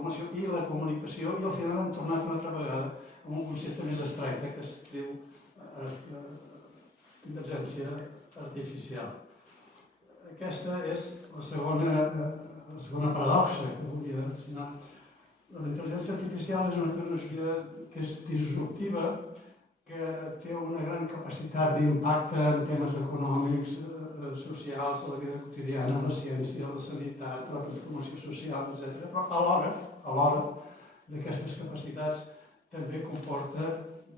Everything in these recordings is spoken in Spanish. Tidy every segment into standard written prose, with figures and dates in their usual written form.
informació i la comunicació, i al final hem tornat una altra vegada amb un concepte més abstracte que es diu intel·ligència artificial. Aquesta és la segona paradoxa que volia mencionar. La intel·ligència artificial és una tecnologia que és disruptiva, que té una gran capacitat d'impacte en temes econòmics, socials, a la vida quotidiana, la ciència, la sanitat, la transformació social, etc. Però alhora d'aquestes capacitats també comporta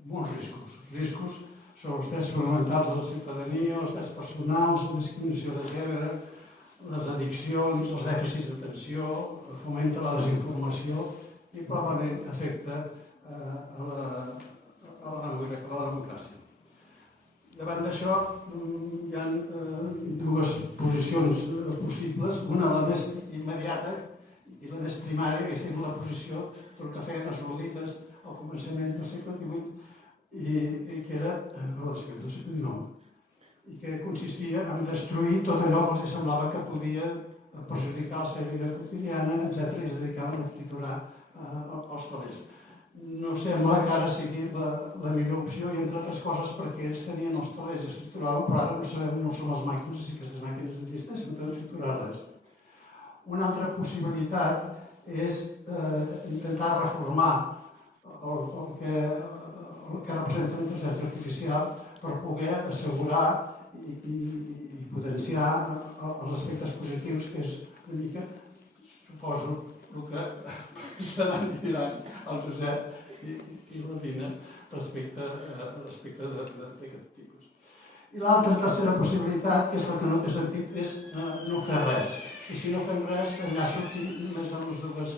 molts riscos. Riscos sobre els drets fonamentals de la ciutadania, els drets personals, la discriminació de gènere, les addiccions, els dèficits d'atenció, fomenta la desinformació i probablement afecta a la democràcia. Davant d'això hi ha dues posicions possibles, una la més immediata i la més primària, que sembla la posició del que feien els ludites al començament del segle XVIII i que era del segle XIX, i que consistia en destruir tot allò que els semblava que podia perjudicar la seva vida quotidiana, etc., i es dedicaven a triturar els telers. No sembla que ara sigui la millor opció, i entre altres coses perquè ells tenien els telers i es trituraven, però ara no sabem, no són les màquines, i si aquestes màquines existeixen, no poden triturar res. Una altra possibilitat és intentar reformar el que representa la intel·ligència artificial per poder assegurar i potenciar els aspectes positius, que és una mica, suposo, el que seran diran el Josep i la Dina respecte d'aquest tipus. I l'altra, tercera possibilitat, que és la que no té sentit, és no fer res. I si no fem res, allà sortim només amb les dues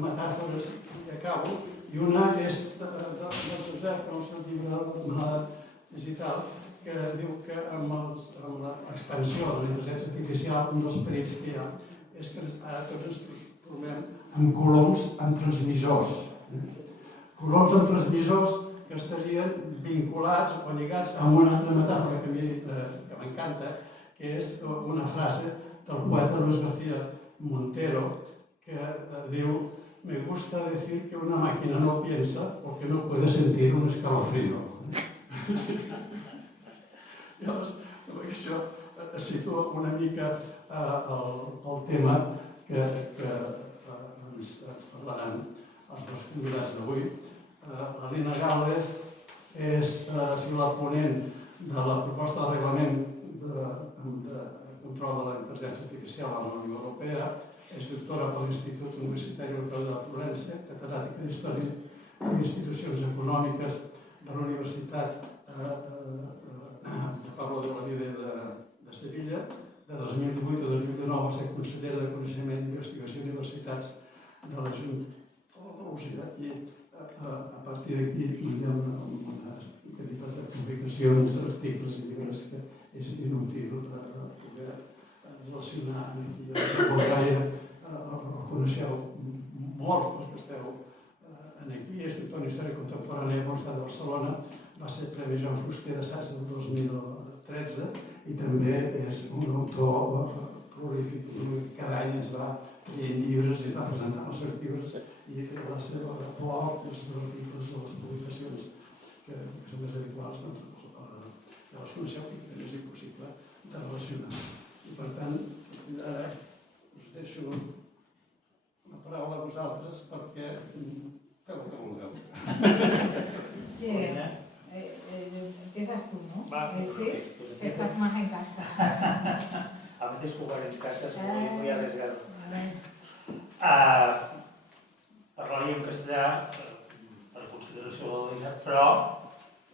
metàfores i acabo. I una és del Josep, en el seu llibre de l'Anomenada Digital, que diu que amb l'expansió de la intel·ligència artificial, un dels perills que hi ha és que ara tots ens transformem en coloms amb transmissors. Coloms amb transmissors que estarien vinculats o lligats amb una altra metàfora que m'encanta, que és una frase del poeta Luis García Montero, que diu: me gusta decir que una máquina no piensa porque no puede sentir un escalofrío. Llavors, amb això situa una mica el tema que ens parlaran els dos convidats d'avui. La Lina Gálvez és la ponent de la proposta de reglament de control de la intel·ligència artificial a la Unió Europea, és doctora per l'Institut Universitari Europeu de Florència, catedràtica d'Història i Institucions Econòmiques de la Universitat de Pablo de Olavide de Sevilla. De 2018 a 2019 va ser consellera de Coneixement i Investigació i Universitats de la Junta d'Andalusia, i a partir d'aquí hi ha una quantitat de publicacions, articles i llibres que és inútil poder relacionar. I el Gaia el coneixeu molt, els que esteu aquí. És doctor en Història Contemporània a la Universitat de Barcelona, va ser Premi Joan Fuster d'Assaig del 2013 i també és un autor prolífic. Cada any ens va traient llibres i va presentant els seus llibres i la seva blog, els seus articles o les publicacions que són més habituals, ja les coneixeu i que és impossible de relacionar. I per tant, ara us deixo la paraula a vosaltres perquè feu el que vulgueu. Empiezas tú, ¿no? ¿Sí? Estás más en casa. A veces jugar en casa es muy arriesgado. Parlaria en castellà per consideració de la Lina, però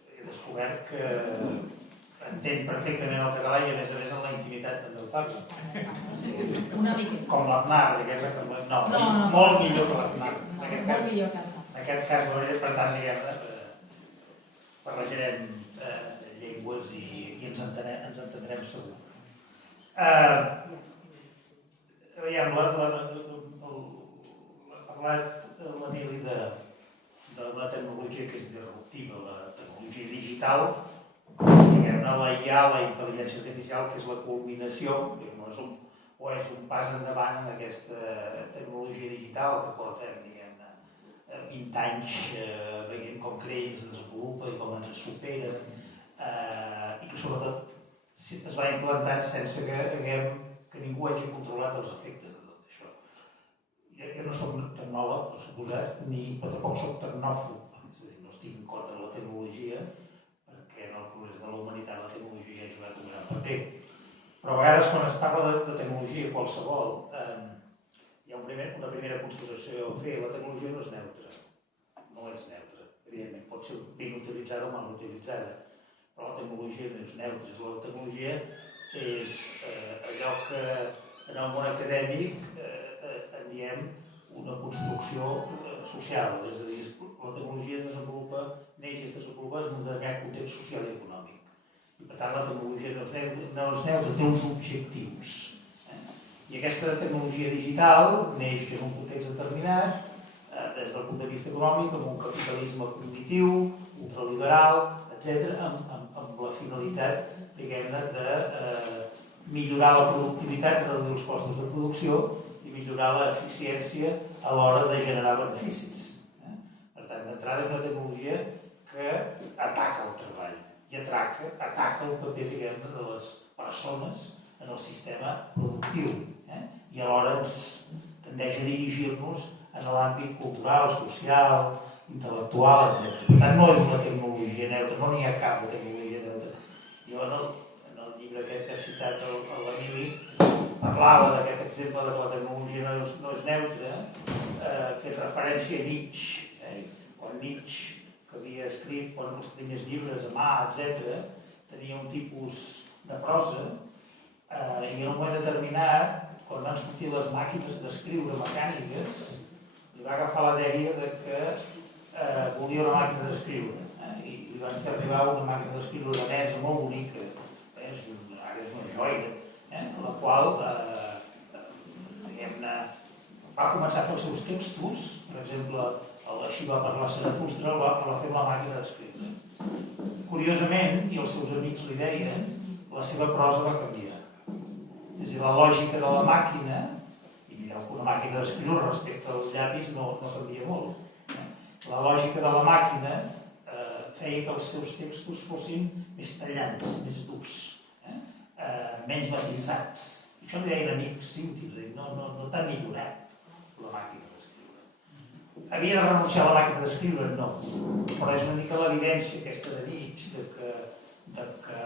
he descobert que entén perfectament el català i a més en la intimitat també el parla. Una mica. Com l'Aznar, diguem-ne. No, molt millor que l'Aznar. Molt millor que l'Aznar. En aquest cas, per tant, diguem-ne, barrejarem llengües i ens entendrem segur. Aviam, l'ha parlat l'Emili d'una tecnologia que és disruptiva, la tecnologia digital, diguem-ne, la IA, la intel·ligència artificial, que és la culminació, és o és un pas endavant en aquesta tecnologia digital que portem, diguem-ne, 20 anys veient com creix, es desenvolupa i com ens supera, i que sobretot es va implantant sense que ningú hagi controlat els efectes de tot això. Jo no soc tecnòleg, per suposat, però tampoc soc tecnòfob, és a dir, no estic en contra de la tecnologia, perquè en el progrés de la humanitat la tecnologia ha jugat un gran paper. Però a vegades quan es parla de tecnologia qualsevol, hi ha una primera consideració a fer: la tecnologia no és neutra. No és neutra. Evidentment, pot ser ben utilitzada o mal utilitzada, però la tecnologia no és neutra. La tecnologia és allò que en el món acadèmic en diem una construcció social, és a dir, la tecnologia neix i es desenvolupa en un determinat context social i econòmic. I per tant la tecnologia no és neutra, té uns objectius. I aquesta tecnologia digital neix en un context determinat, des del punt de vista econòmic, amb un capitalisme cognitiu, ultraliberal, etc., amb la finalitat, diguem-ne, de millorar la productivitat, reduir els costos de producció i millorar l'eficiència a l'hora de generar beneficis. Per tant, d'entrada és una tecnologia que ataca el treball i ataca el paper, diguem-ne, de les persones en el sistema productiu i alhora ens tendeix a dirigir-nos en l'àmbit cultural, social, intel·lectual, etc. Per tant, no és una tecnologia neutra, no n'hi ha cap de tecnologia neutra. Jo en el llibre aquest que ha citat l'Emili parlava d'aquest exemple de que la tecnologia no és neutra, fent referència a Nietzsche. Quan Nietzsche, que havia escrit els primers llibres a mà, etc., tenia un tipus de prosa, i en un moment determinat, quan van sortir les màquines d'escriure mecàniques, li va agafar la dèria que volia una màquina d'escriure, i li van fer arribar una màquina d'escriure danesa molt bonica, ara és una joia, en la qual va començar a fer els seus textos. Per exemple, així va parlar Zaratustra, el va fer amb la màquina d'escriure. Curiosament, i els seus amics li deien, la seva prosa va canviar. És a dir, la lògica de la màquina, i mireu que una màquina d'escriure respecte als llapis no canvia molt, la lògica de la màquina feia que els seus textos fossin més tallants, més durs, menys matisats. I això li deien amics íntims, no t'ha millorat la màquina d'escriure. Havia de renunciar a la màquina d'escriure? No. Però és una mica l'evidència aquesta de Nietzsche, de que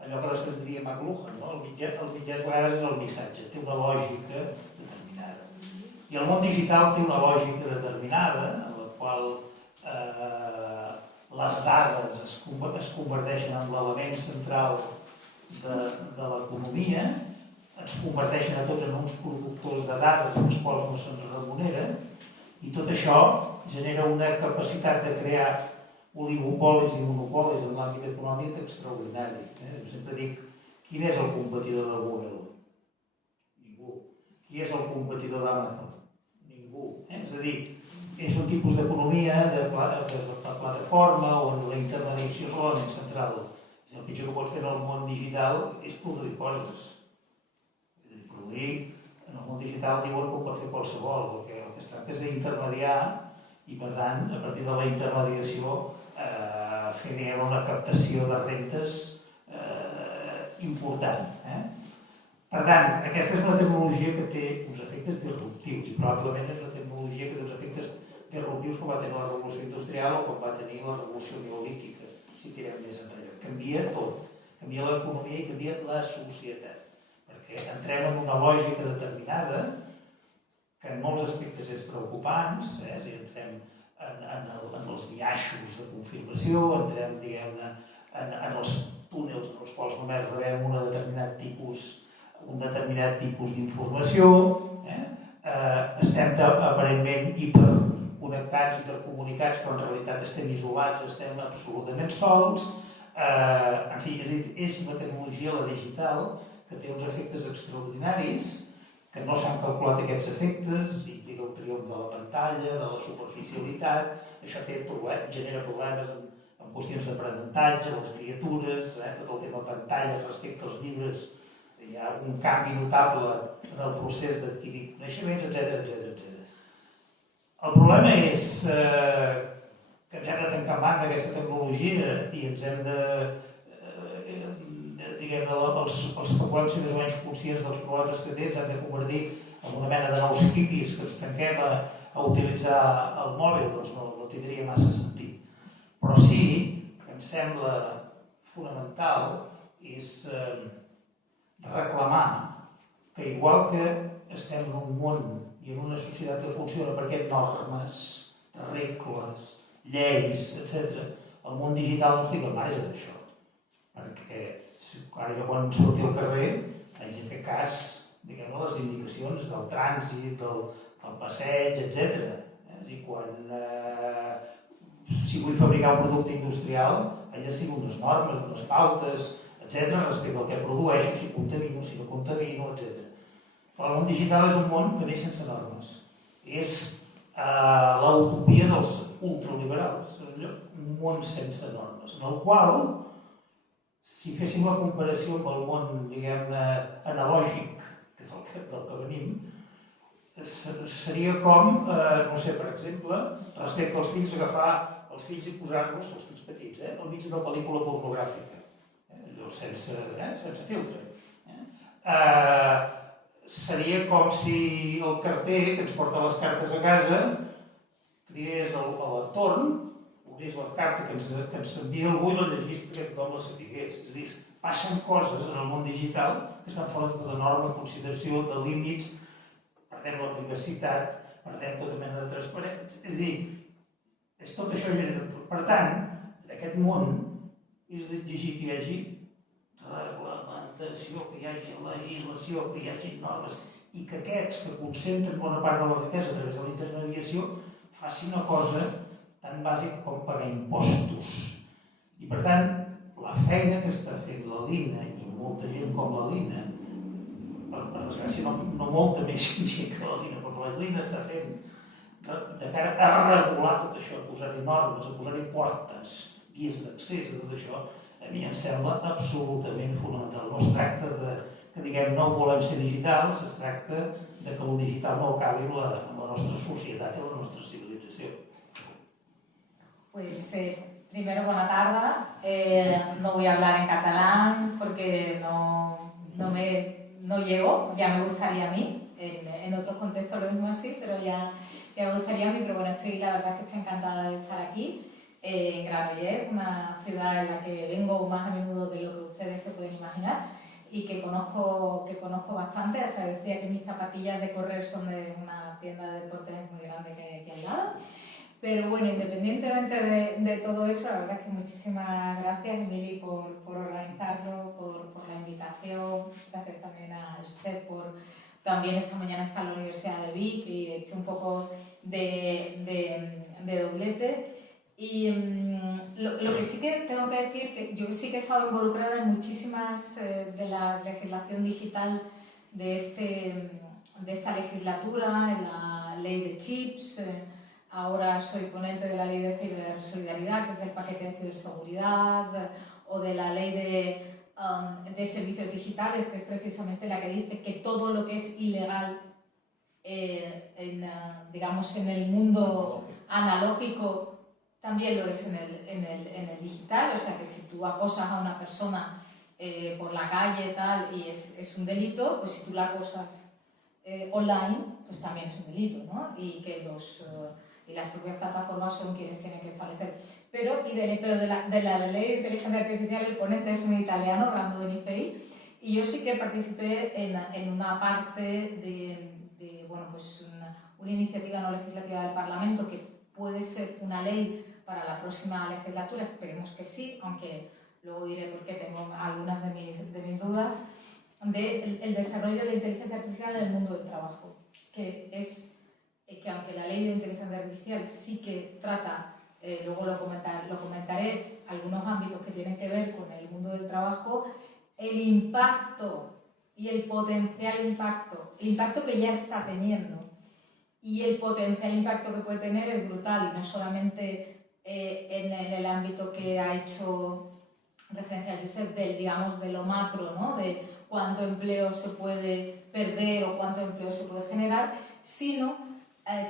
allò que després diria McLuhan, el mitjà a vegades és el missatge, té una lògica determinada. I el món digital té una lògica determinada, en la qual les dades es converteixen en l'element central de l'economia, ens converteixen a tots en uns productors de dades en els quals no se'ns remunera, i tot això genera una capacitat de crear oligopolis i monopolis en l'àmbit econòmic extraordinari. Sempre dic, quin és el competidor de Google? Ningú. Qui és el competidor d'Amazon? Ningú. És a dir, és un tipus d'economia de plataforma on la intermediació és l'element central. El pitjor que pots fer en el món digital és produir coses. Produir, en el món digital diuen que ho pot fer qualsevol, el que es tracta és d'intermediar i, per tant, a partir de la intermediació fer una captació de rentes important. Per tant, aquesta és una tecnologia que té uns efectes disruptius i probablement és una tecnologia que té uns efectes disruptius com va tenir la revolució industrial o com va tenir la revolució neolítica, si tirem més enrere. Canvia tot, canvia l'economia i canvia la societat, perquè entrem en una lògica determinada que en molts aspectes és preocupant, entrem en els biaixos de confirmació, entrem, diguem-ne, en els túnels en els quals només rebem un determinat tipus d'informació, estem aparentment hiperconnectats, intercomunicats, però en realitat estem isolats, estem absolutament sols. En fi, és una tecnologia, la digital, que té uns efectes extraordinaris, que no s'han calculat aquests efectes, implica el triomf de la pantalla, de la superficialitat, això genera problemes en qüestions d'aprenentatge, les criatures, tot el tema pantalla respecte als llibres, hi ha un canvi notable en el procés d'adquirir coneixements, etc. El problema és que ens hem de tancar en banda d'aquesta tecnologia i ens hem de, diguem-ne, els que volem ser més o menys conscients dels problemes que té, ens hem de convertir en una mena de nous hippies que ens tanquem a utilitzar el mòbil, doncs no tindria massa sentit. Però sí que em sembla fonamental és reclamar que igual que estem en un món i en una societat que funciona perquè normes, regles, lleis, etc., el món digital no estigui al marge d'això. Perquè ara jo quan surti al carrer haig de fer cas, diguem-ne, a les indicacions del trànsit, del passeig, etc. És a dir, si vull fabricar un producte industrial, haig de seguir unes normes, unes pautes, etc., respecte al que produeixo, si contamino, si no contamino, etc. Però el món digital és un món que neix sense normes. És l'utopia dels ultraliberals, un món sense normes, en el qual, si féssim la comparació amb el món, diguem-ne, analògic, que és del que venim, seria com, no sé, per exemple, respecte als fills, agafar els fills i posar-los, els fills petits, al mig d'una pel·lícula pornogràfica, allò sense filtre. Seria com si el carter que ens porta les cartes a casa cridés a l'entorn, obrís la carta que ens envia algú i la llegís perquè tothom la sapigués. És a dir, passen coses en el món digital que estan fora de norma, consideració, de límits, perdem la privacitat, perdem tota mena de transparència. És a dir, és tot això. Per tant, en aquest món és d'exigir que hi hagi reglamentació, que hi hagi legislació, que hi hagi normes, i que aquests que concentren bona part de la riquesa a través de la intermediació facin una cosa tan bàsica com pagar impostos. I per tant, la feina que està fent la l'INA i molta gent com la l'INA, per desgràcia no molta més gent que la l'INA, però la l'INA està fent de cara a regular tot això, a posar-hi normes, a posar-hi portes, guies d'accés, a tot això, a mi em sembla absolutament fonamental. No es tracta que diguem no volem ser digitals, es tracta que el digital no acabi amb la nostra societat i la nostra civilització. Pues primero, buena tarde. No voy a hablar en catalán porque no llego, ya me gustaría a mí. En otros contextos lo mismo así, pero ya me gustaría a mí. Pero bueno, la verdad es que estoy encantada de estar aquí. En Granollers, una ciudad en la que vengo más a menudo de lo que ustedes se pueden imaginar y que conozco bastante. Hasta decía que mis zapatillas de correr son de una tienda de deportes muy grande que hay aquí al lado. Pero bueno, independientemente de todo eso, la verdad es que muchísimas gracias, Emili, por organizarlo, por la invitación. Gracias también a Josep por también esta mañana estar en la Universidad de Vic y he hecho un poco de doblete. Y lo que sí que tengo que decir, que yo sí que he estado involucrada en muchísimas de la legislación digital de esta legislatura, en la ley de chips, ahora soy ponente de la ley de cibersolidaridad, que es del paquete de ciberseguridad, o de la ley de servicios digitales, que es precisamente la que dice que todo lo que es ilegal digamos, en el mundo analógico también lo es en el digital. O sea que si tú acosas a una persona por la calle tal, y es un delito, pues si tú la acosas online, pues también es un delito, ¿no? Y que y las propias plataformas son quienes tienen que establecer. Pero de la ley de inteligencia artificial el ponente es un italiano, Brando Benifei, y yo sí que participé en una parte de bueno, pues una iniciativa no legislativa del Parlamento que puede ser una ley para la próxima legislatura, esperemos que sí, aunque luego diré por qué tengo algunas de mis dudas, del desarrollo de la inteligencia artificial en el mundo del trabajo, que aunque la ley de inteligencia artificial sí que trata, luego lo comentaré, algunos ámbitos que tienen que ver con el mundo del trabajo, el impacto y el potencial impacto, el impacto que ya está teniendo y el potencial impacto que puede tener es brutal, y no solamente en el ámbito que ha hecho referencia a Josep, digamos, de lo macro, ¿no? De cuánto empleo se puede perder o cuánto empleo se puede generar, sino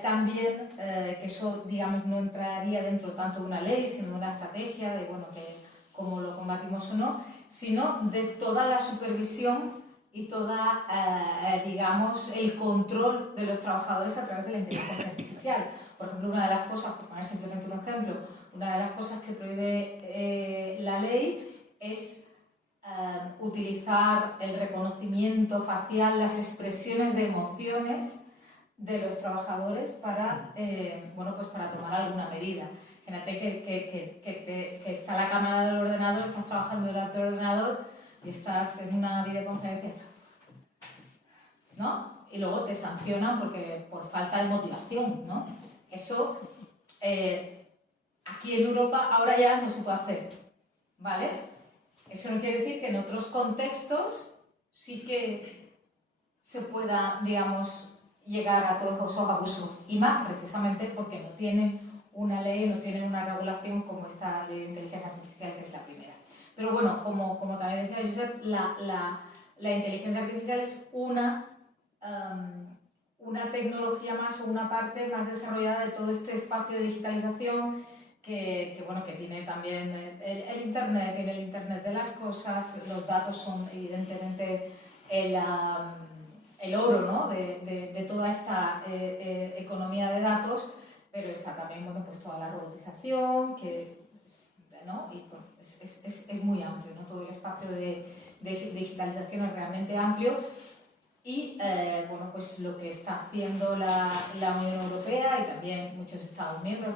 también, que eso, digamos, no entraría dentro tanto de una ley, sino de una estrategia, de, bueno, que cómo lo combatimos o no, sino de toda la supervisión y toda, digamos, el control de los trabajadores a través de la inteligencia artificial. Por ejemplo, una de las cosas, por poner simplemente un ejemplo, una de las cosas que prohíbe la ley es utilizar el reconocimiento facial, las expresiones de emociones de los trabajadores para, bueno, pues para tomar alguna medida. Imagínate que está la cámara del ordenador, estás trabajando delante del ordenador y estás en una videoconferencia, ¿no? Y luego te sancionan por falta de motivación, ¿no? Eso aquí en Europa ahora ya no se puede hacer, ¿vale? Eso no quiere decir que en otros contextos sí que se pueda, digamos, llegar a todos esos abusos, y más precisamente porque no tienen una ley, no tienen una regulación como esta ley de inteligencia artificial, que es la primera. Pero bueno, como también decía Josep, la inteligencia artificial es una tecnología más o una parte más desarrollada de todo este espacio de digitalización que tiene también el Internet, tiene el Internet de las cosas, los datos son evidentemente el oro, ¿no? de toda esta economía de datos, pero está también, bueno, pues toda la robotización, ¿no? Y bueno, es muy amplio, ¿no? Todo el espacio de digitalización es realmente amplio. Y bueno, pues lo que está haciendo la Unión Europea y también muchos Estados miembros,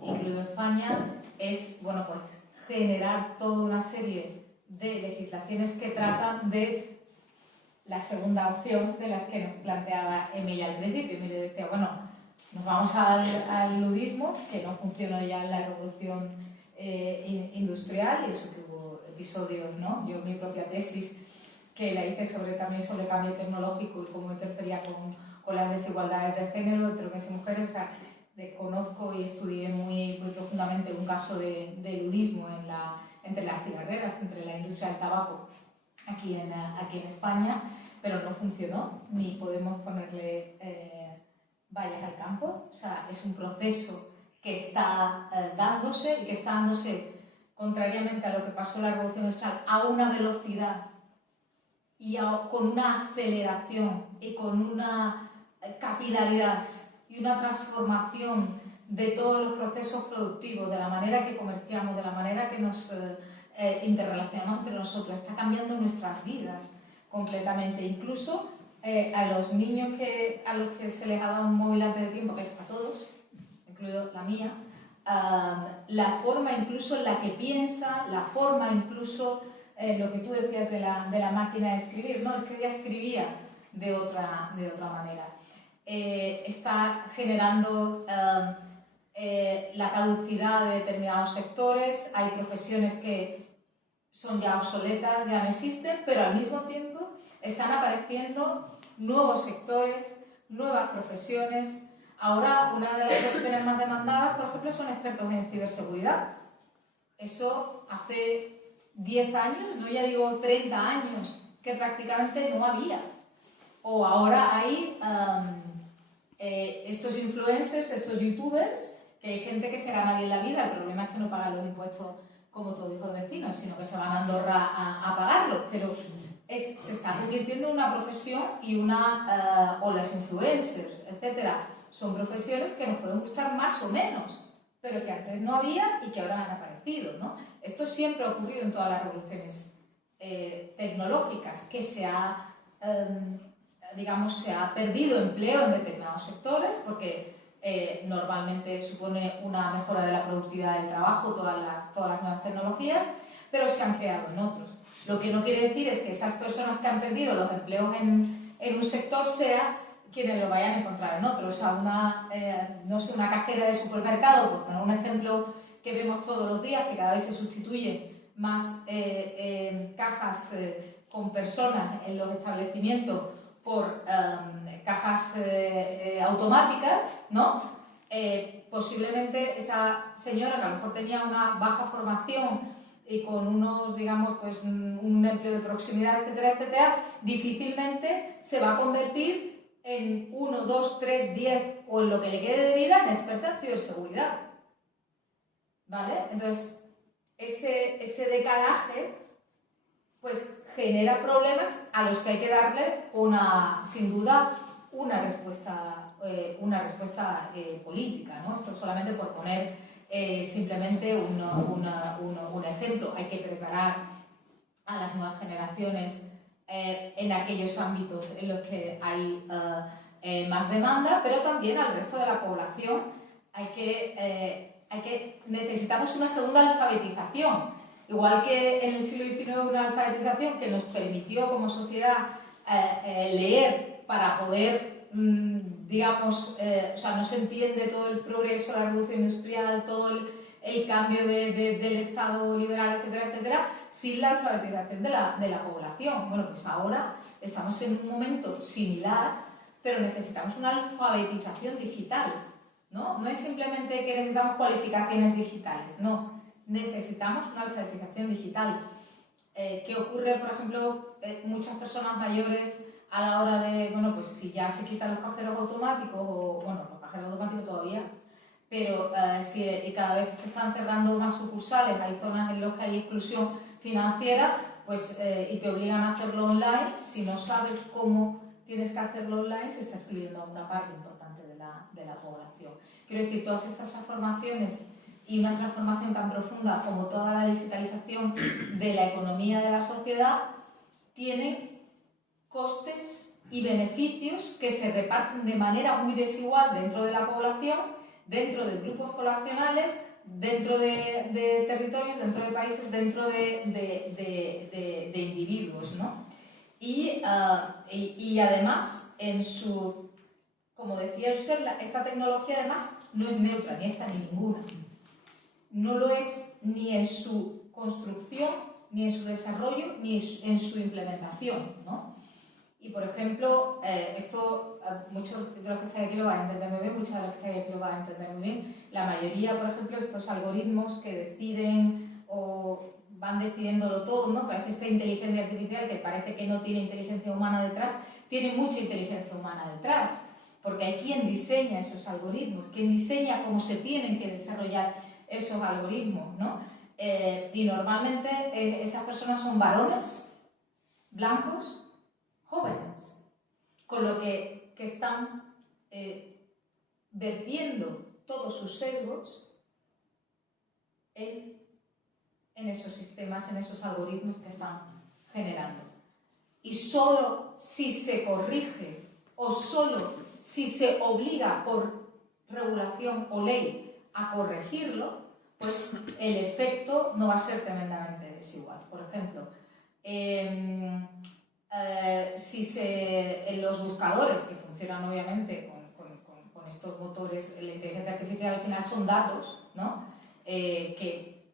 incluido España, es, bueno, pues generar toda una serie de legislaciones que tratan de la segunda opción de las que nos planteaba Emilia al principio. Emilia decía, bueno, nos vamos al ludismo, que no funcionó ya en la revolución industrial, y eso que hubo episodios, ¿no? Yo mi propia tesis que la hice también sobre el cambio tecnológico y cómo interfería con las desigualdades de género entre hombres y mujeres. O sea, conozco y estudié muy profundamente un caso de ludismo entre las cigarreras, entre la industria del tabaco aquí en España, pero no funcionó, ni podemos ponerle vallas al campo. O sea, es un proceso que está dándose y que está dándose, contrariamente a lo que pasó en la Revolución Industrial, a una velocidad y con una aceleración y con una capilaridad y una transformación de todos los procesos productivos, de la manera que comerciamos, de la manera que nos interrelacionamos entre nosotros. Está cambiando nuestras vidas completamente. Incluso a los niños a los que se les ha dado un móvil antes de tiempo, que es a todos, incluido la mía, la forma incluso en la que piensa, la forma incluso lo que tú decías de la máquina de escribir, no, es que ella escribía de otra manera. Está generando la caducidad de determinados sectores, hay profesiones que son ya obsoletas, ya no existen, pero al mismo tiempo están apareciendo nuevos sectores, nuevas profesiones. Ahora, una de las profesiones más demandadas, por ejemplo, son expertos en ciberseguridad. Eso hace 10 años, no ya digo 30 años, que prácticamente no había. O ahora hay estos influencers, estos youtubers, que hay gente que se gana bien la vida. El problema es que no pagan los impuestos como todos los vecinos, sino que se van a Andorra a pagarlos. Pero se está convirtiendo en una profesión y o las influencers, etcétera, son profesiones que nos pueden gustar más o menos, pero que antes no había y que ahora han aparecido, ¿no? Esto siempre ha ocurrido en todas las revoluciones tecnológicas, que se ha perdido empleo en determinados sectores, porque normalmente supone una mejora de la productividad del trabajo, todas las nuevas tecnologías, pero se han creado en otros. Lo que no quiere decir es que esas personas que han perdido los empleos en un sector sean quienes lo vayan a encontrar en otro. O sea, una cajera de supermercado, por poner un ejemplo que vemos todos los días, que cada vez se sustituyen más cajas con personas en los establecimientos por cajas automáticas, ¿no? Posiblemente esa señora, que a lo mejor tenía una baja formación y con unos, digamos, pues un empleo de proximidad, etcétera, etcétera, difícilmente se va a convertir en 1, 2, 3, 10 o en lo que le quede de vida en experta en ciberseguridad. ¿Vale? Entonces, ese decalaje pues genera problemas a los que hay que darle sin duda una respuesta política, ¿no? Esto solamente por poner simplemente un ejemplo. Hay que preparar a las nuevas generaciones en aquellos ámbitos en los que hay más demanda, pero también al resto de la población necesitamos una segunda alfabetización. Igual que en el siglo XIX una alfabetización que nos permitió como sociedad leer para poder, digamos, o sea, no se entiende todo el progreso, la revolución industrial, todo el cambio del Estado liberal, etcétera, etcétera, sin la alfabetización de la población. Bueno, pues ahora estamos en un momento similar, pero necesitamos una alfabetización digital, ¿no? No es simplemente que necesitamos cualificaciones digitales, no. Necesitamos una alfabetización digital. ¿Qué ocurre, por ejemplo, muchas personas mayores a la hora de, bueno, pues si ya se quitan los cajeros automáticos, o bueno, los cajeros automáticos todavía, pero y cada vez se están cerrando más sucursales, hay zonas en las que hay exclusión financiera, pues, y te obligan a hacerlo online, si no sabes cómo tienes que hacerlo online, se está excluyendo a una parte importante de la población. Quiero decir, todas estas transformaciones y una transformación tan profunda como toda la digitalización de la economía de la sociedad tienen costes y beneficios que se reparten de manera muy desigual dentro de la población, dentro de grupos poblacionales, dentro de territorios, dentro de países, dentro de individuos, ¿no? Y además, como decía Josep, esta tecnología además no es neutra, ni esta ni ninguna. No lo es ni en su construcción, ni en su desarrollo, ni en su implementación, ¿no? Y, por ejemplo, esto muchos de los que estáis aquí lo van a entender muy bien, muchas de las que estáis aquí lo van a entender muy bien. La mayoría, por ejemplo, estos algoritmos que deciden o van decidiéndolo todo, ¿no? Parece esta inteligencia artificial que parece que no tiene inteligencia humana detrás, tiene mucha inteligencia humana detrás, porque hay quien diseña esos algoritmos, quien diseña cómo se tienen que desarrollar esos algoritmos, ¿no? Y normalmente esas personas son varones, blancos, jóvenes, con lo que están vertiendo todos sus sesgos en esos sistemas, en esos algoritmos que están generando. Y solo si se corrige o solo si se obliga por regulación o ley a corregirlo, pues el efecto no va a ser tremendamente desigual. Por ejemplo, en los buscadores, que funcionan obviamente con estos motores, la inteligencia artificial al final son datos, ¿no? Que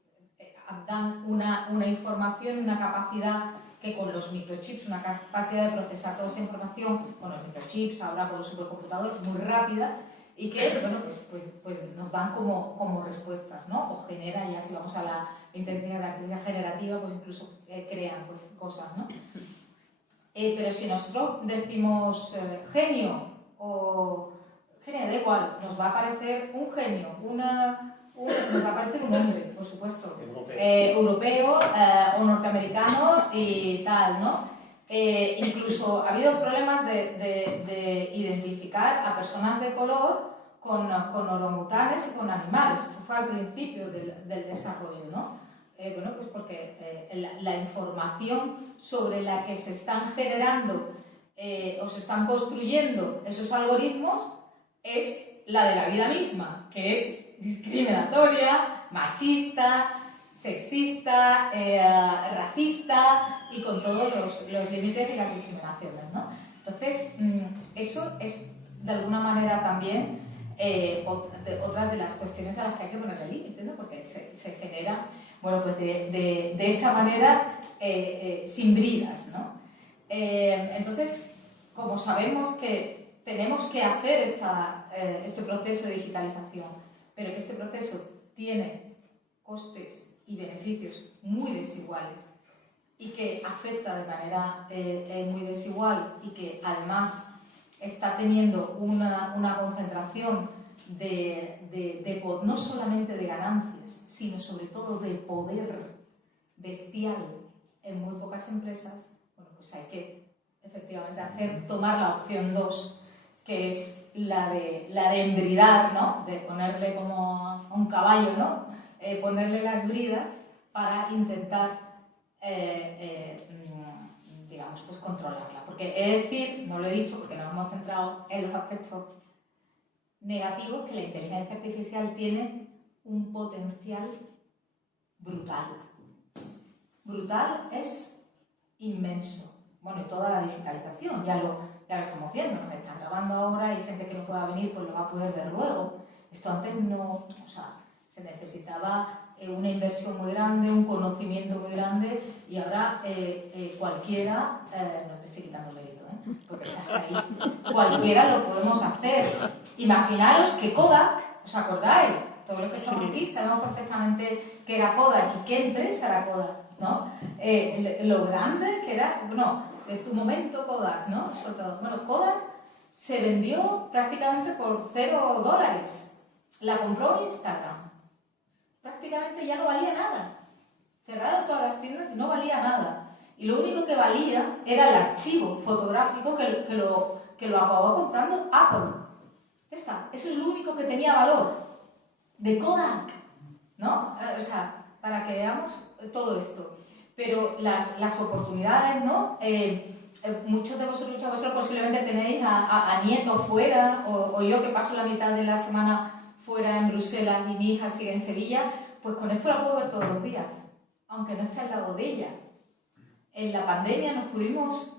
dan una información, una capacidad que con los microchips, una capacidad de procesar toda esa información, con los microchips, ahora con los supercomputadores, muy rápida, y que, bueno, pues nos dan como respuestas, ¿no? O genera, ya si vamos a la inteligencia artificial generativa, pues incluso crean pues, cosas, ¿no? Pero si nosotros decimos genio o genio, da igual, nos va a aparecer un genio, nos va a aparecer un hombre, por supuesto, europeo o norteamericano y tal, ¿no? Incluso ha habido problemas de identificar a personas de color con orangutanes y con animales. Esto fue al principio del desarrollo, ¿no? Bueno, pues porque la información sobre la que se están generando o se están construyendo esos algoritmos es la de la vida misma, que es discriminatoria, machista, sexista, racista y con todos los límites y las discriminaciones, ¿no? Entonces, eso es de alguna manera también otras de las cuestiones a las que hay que ponerle límites, ¿no? Porque se genera, bueno, pues de esa manera sin bridas, ¿no? Entonces, como sabemos que tenemos que hacer este proceso de digitalización, pero que este proceso tiene costes y beneficios muy desiguales y que afecta de manera muy desigual y que además está teniendo una concentración no solamente de ganancias, sino sobre todo de poder bestial en muy pocas empresas, bueno, pues hay que efectivamente tomar la opción 2, que es la de embridar, ¿no? De ponerle como a un caballo, ¿no? Ponerle las bridas para intentar, digamos, pues controlarla. Porque he de decir, no lo he dicho porque nos hemos centrado en los aspectos negativos, que la inteligencia artificial tiene un potencial brutal. Brutal es inmenso. Bueno, y toda la digitalización, ya lo estamos viendo, nos están grabando ahora y gente que no pueda venir pues lo va a poder ver luego. Esto antes no, o sea, se necesitaba una inversión muy grande, un conocimiento muy grande y ahora cualquiera, no te estoy quitando mérito, porque estás ahí, cualquiera lo podemos hacer. Imaginaros que Kodak, ¿os acordáis? Todos los que estamos aquí sabemos perfectamente qué era Kodak y qué empresa era Kodak, ¿no? Lo grande que era, bueno, tu momento Kodak, ¿no? Sobre todo, bueno, Kodak se vendió prácticamente por $0. La compró Instagram. Prácticamente ya no valía nada. Cerraron todas las tiendas y no valía nada. Y lo único que valía era el archivo fotográfico que lo acabó comprando Apple. Ya está. Eso es lo único que tenía valor. De Kodak, ¿no? O sea, para que veamos todo esto. Pero las oportunidades, ¿no? Muchos de vosotros posiblemente tenéis a nietos fuera, o yo que paso la mitad de la semana fuera en Bruselas y mi hija sigue en Sevilla, pues con esto la puedo ver todos los días, aunque no esté al lado de ella. En la pandemia nos pudimos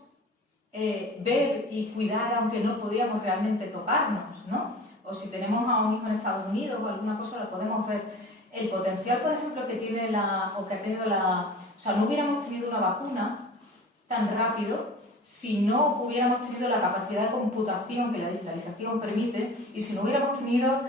ver y cuidar, aunque no podíamos realmente tocarnos, ¿no? O si tenemos a un hijo en Estados Unidos o alguna cosa, lo podemos ver. El potencial, por ejemplo, que tiene o sea, no hubiéramos tenido una vacuna tan rápido si no hubiéramos tenido la capacidad de computación que la digitalización permite y si no hubiéramos tenido,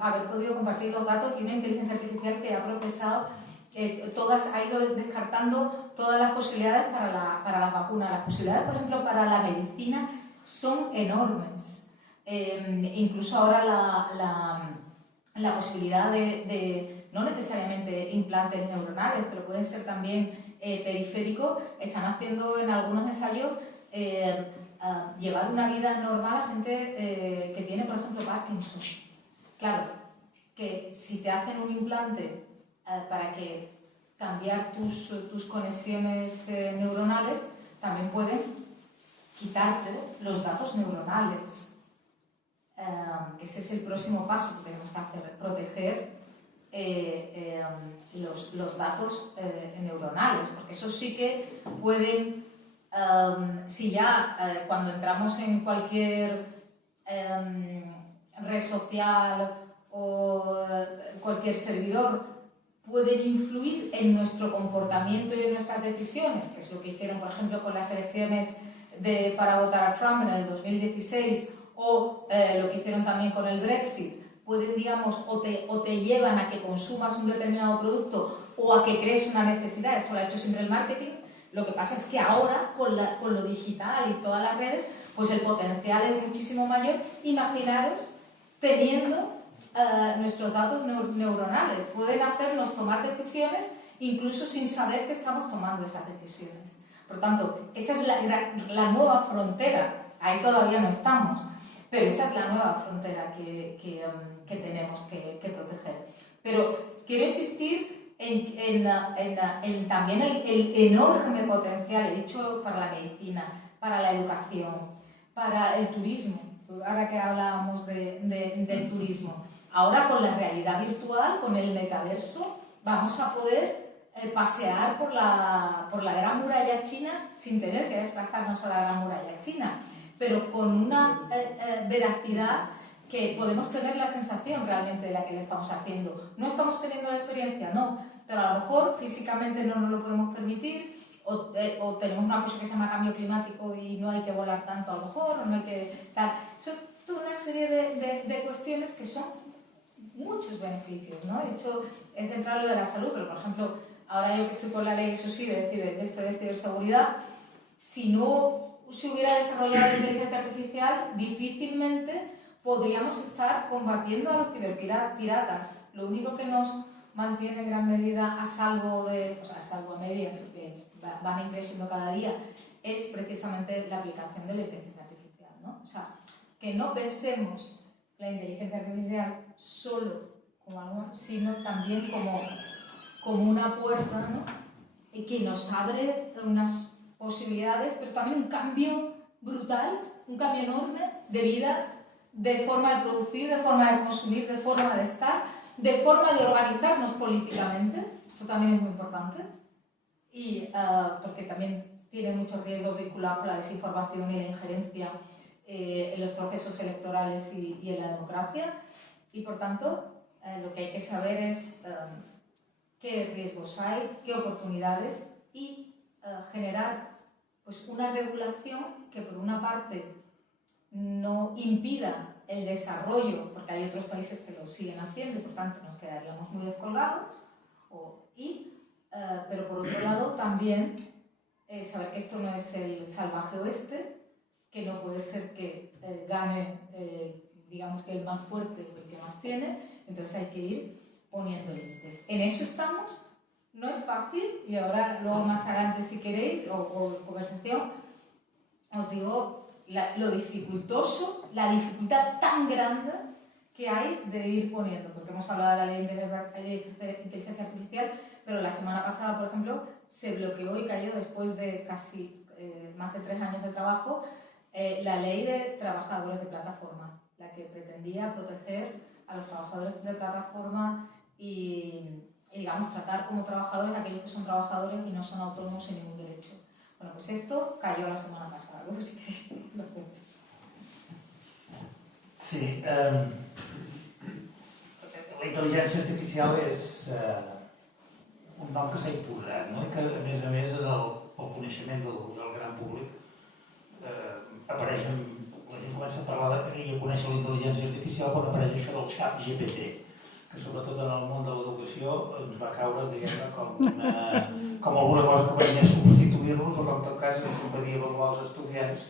haber podido compartir los datos y una inteligencia artificial que ha procesado ha ido descartando todas las posibilidades para las vacunas. Las posibilidades, por ejemplo, para la medicina son enormes. Incluso ahora la posibilidad de no necesariamente implantes neuronales, pero pueden ser también periféricos, están haciendo en algunos ensayos llevar una vida normal a gente que tiene, por ejemplo, Parkinson. Claro, que si te hacen un implante para que cambiar tus conexiones neuronales, también pueden quitarte los datos neuronales. Ese es el próximo paso que tenemos que hacer, proteger los datos neuronales, porque eso sí que pueden, si ya cuando entramos en cualquier red social o cualquier servidor, pueden influir en nuestro comportamiento y en nuestras decisiones, que es lo que hicieron, por ejemplo, con las elecciones para votar a Trump en el 2016 o lo que hicieron también con el Brexit. Pueden, digamos, o te llevan a que consumas un determinado producto o a que crees una necesidad. Esto lo ha hecho siempre el marketing. Lo que pasa es que ahora, con lo digital y todas las redes, pues el potencial es muchísimo mayor. Imaginaros teniendo nuestros datos neuronales. Pueden hacernos tomar decisiones incluso sin saber que estamos tomando esas decisiones. Por tanto, esa es la nueva frontera. Ahí todavía no estamos, pero esa es la nueva frontera que tenemos que proteger. Pero quiero insistir en también el enorme potencial, he dicho, para la medicina, para la educación, para el turismo. Ahora que hablábamos del turismo. Ahora con la realidad virtual, con el metaverso, vamos a poder pasear por la Gran Muralla China sin tener que desplazarnos a la Gran Muralla China, pero con una veracidad que podemos tener la sensación realmente de la que le estamos haciendo. No estamos teniendo la experiencia, no, pero a lo mejor físicamente no nos lo podemos permitir, o tenemos una cosa que se llama cambio climático y no hay que volar tanto a lo mejor, o no hay que tal. Son toda una serie de cuestiones que son muchos beneficios, ¿no? De hecho, es central lo de la salud, pero por ejemplo, ahora yo que estoy con la ley, eso sí, de esto de ciberseguridad, si no se hubiera desarrollado la inteligencia artificial, difícilmente podríamos estar combatiendo a los ciberpiratas. Lo único que nos mantiene en gran medida a salvo a medias, porque van increciendo cada día, es precisamente la aplicación de la inteligencia artificial, ¿no? O sea, que no pensemos la inteligencia artificial solo como algo, sino también como una puerta, ¿no? Y que nos abre unas posibilidades, pero también un cambio brutal, un cambio enorme de vida, de forma de producir, de forma de consumir, de forma de estar, de forma de organizarnos políticamente. Esto también es muy importante, y porque también tiene muchos riesgos vinculados con la desinformación y la injerencia en los procesos electorales y en la democracia. Y por tanto, lo que hay que saber es qué riesgos hay, qué oportunidades, y generar pues, una regulación que por una parte no impida el desarrollo, porque hay otros países que lo siguen haciendo y por tanto nos quedaríamos muy descolgados, pero por otro lado también saber que esto no es el salvaje oeste, que no puede ser que gane, digamos que el más fuerte o el que más tiene, entonces hay que ir poniendo límites. En eso estamos, no es fácil, y ahora luego más adelante si queréis, o en conversación, os digo lo dificultoso, la dificultad tan grande que hay de ir poniendo, porque hemos hablado de la ley de inteligencia artificial, pero la semana pasada, por ejemplo, se bloqueó y cayó después de casi más de 3 años de trabajo la ley de trabajadores de plataforma, la que pretendía proteger a los trabajadores de plataforma y digamos, tratar como trabajadores a aquellos que son trabajadores y no son autónomos sin ningún derecho. Bueno, pues esto cayó la semana pasada, luego si queréis lo cuento. Sí, la intel·ligència artificial és un nom que s'ha imposat, no? I que a més el coneixement del gran públic apareix, la gent comença a parlar i a conèixer la intel·ligència artificial quan apareix això del xat GPT, que sobretot en el món de l'educació ens va caure, diguem-ne, com alguna cosa que venia a substituir-los o que en tot cas ens impedia avaluar els estudiants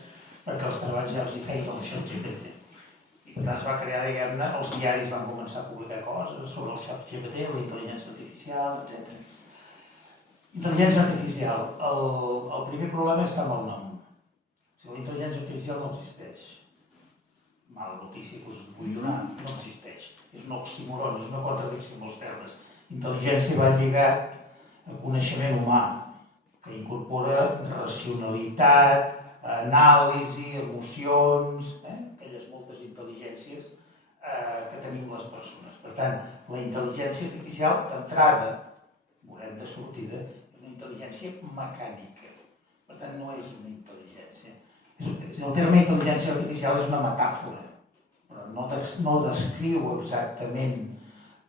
perquè els treballs ja els hi feien el xat GPT. I per tant es va crear, diguem-ne, els diaris van començar a publicar coses sobre el xat GPT, la intel·ligència artificial, etc. Intel·ligència artificial. El primer problema està amb el nom. La intel·ligència artificial no existeix. Mala notícia que us vull donar, no existeix. És un oxímoron, és una contradicció amb els termes. Intel·ligència va lligat a coneixement humà, que incorpora racionalitat, anàlisi, emocions, aquelles moltes intel·ligències que tenim les persones. Per tant, la intel·ligència artificial, d'entrada, veurem de sortida, és una intel·ligència mecànica. Per tant, no és una intel·ligència. El terme intel·ligència artificial és una metàfora, però no descriu exactament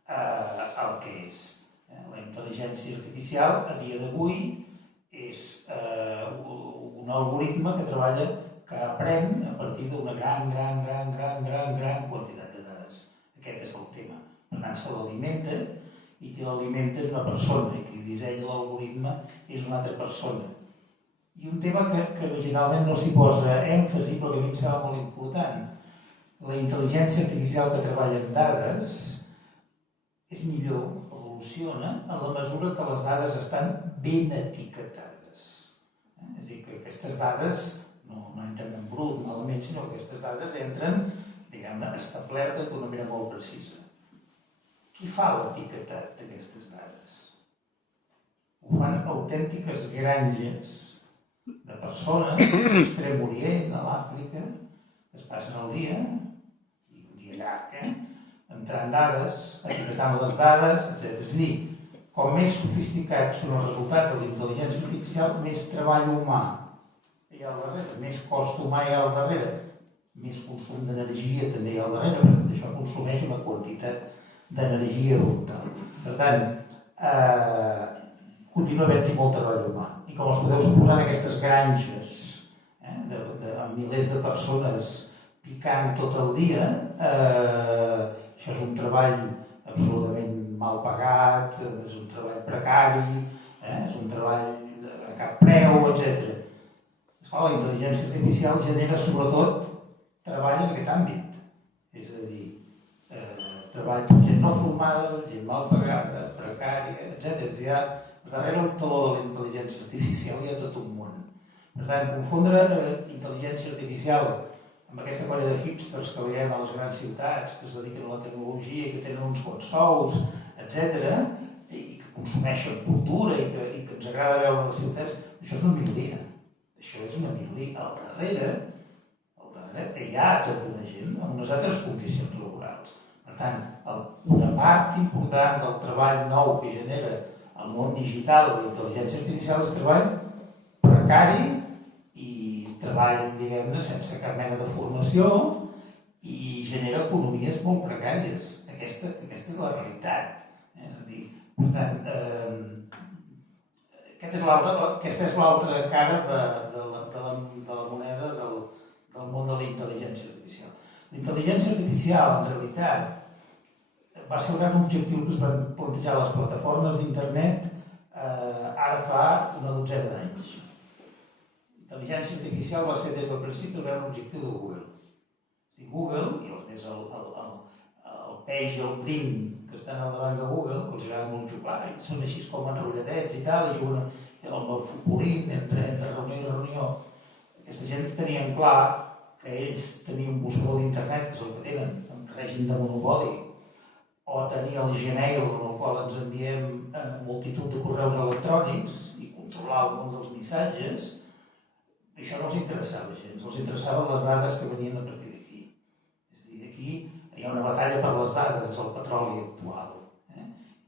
el que és. La intel·ligència artificial, a dia d'avui, és un algoritme que treballa, que aprèn a partir d'una gran quantitat de dades. Aquest és el tema. Per tant, se l'alimenta, i qui l'alimenta és una persona, i qui dissenya l'algoritme és una altra persona. I un tema que originalment no s'hi posa èmfasi, però que a mi em sembla molt important. La intel·ligència artificial que treballa en dades és millor, evoluciona, en la mesura que les dades estan ben etiquetades. És a dir, que aquestes dades no entren en brut, malament, sinó que aquestes dades entren, diguem-ne, establertes d'una manera molt precisa. Qui fa l'etiquetat d'aquestes dades? Ho fan autèntiques granges de persones a l'Extrem Orient, a l'Àfrica, que es passen el dia, i un dia llarg, entrant dades, etiquetant les dades, etc. És a dir, com més sofisticats són els resultats de la intel·ligència artificial, més treball humà hi ha al darrere, més cost humà hi ha al darrere, més consum d'energia també hi ha al darrere, perquè això consumeix una quantitat d'energia brutal. Per tant, continua havent-hi molt treball humà. I com us podeu suposar, en aquestes granges amb milers de persones picant tot el dia, Això és un treball absolutament mal pagat, és un treball precari, és un treball a cap preu, etc. La intel·ligència artificial genera sobretot treball en aquest àmbit, és a dir, treball per gent no formada, gent mal pagada, precària, etc. Darrere el taló de la intel·ligència artificial hi ha tot un món. Per tant, confondre intel·ligència artificial amb aquesta colla de hipsters que veiem a les grans ciutats, que es dediquen a la tecnologia i que tenen uns bons sous, etc., i que consumeixen cultura i que ens agrada veure les ciutats, això és una minoria. Això és una minoria. Al darrere hi ha tota una gent amb unes altres condicions laborals. Per tant, una part important del treball nou que genera el món digital o la intel·ligència artificial és treball precari i treball, diguem-ne, sense cap mena de formació i genera economies molt precàries. Aquesta és la realitat. És a dir, per tant, aquesta és l'altra cara de la moneda del món de la intel·ligència artificial. La intel·ligència artificial, en realitat, va ser un gran objectiu que es van plantejar les plataformes d'internet ara fa una dotzena d'anys. La intel·ligència artificial va ser des del principi el gran objectiu de Google. Google, i més el peix i el prim que estan al davant de Google, que els agrada molt jugar, i són així com enrotlladets i tal, i juguen amb el futbolín entre reunió i reunió. Aquesta gent tenien clar que ells tenien un buscador d'internet, que és el que tenen, en règim de monopoli, o tenir el Gmail, en el qual ens enviem multitud de correus electrònics i controlar el món dels missatges. Això no els interessava gens, els interessaven les dades que venien a partir d'aquí. És a dir, aquí hi ha una batalla per les dades, és el petroli actual.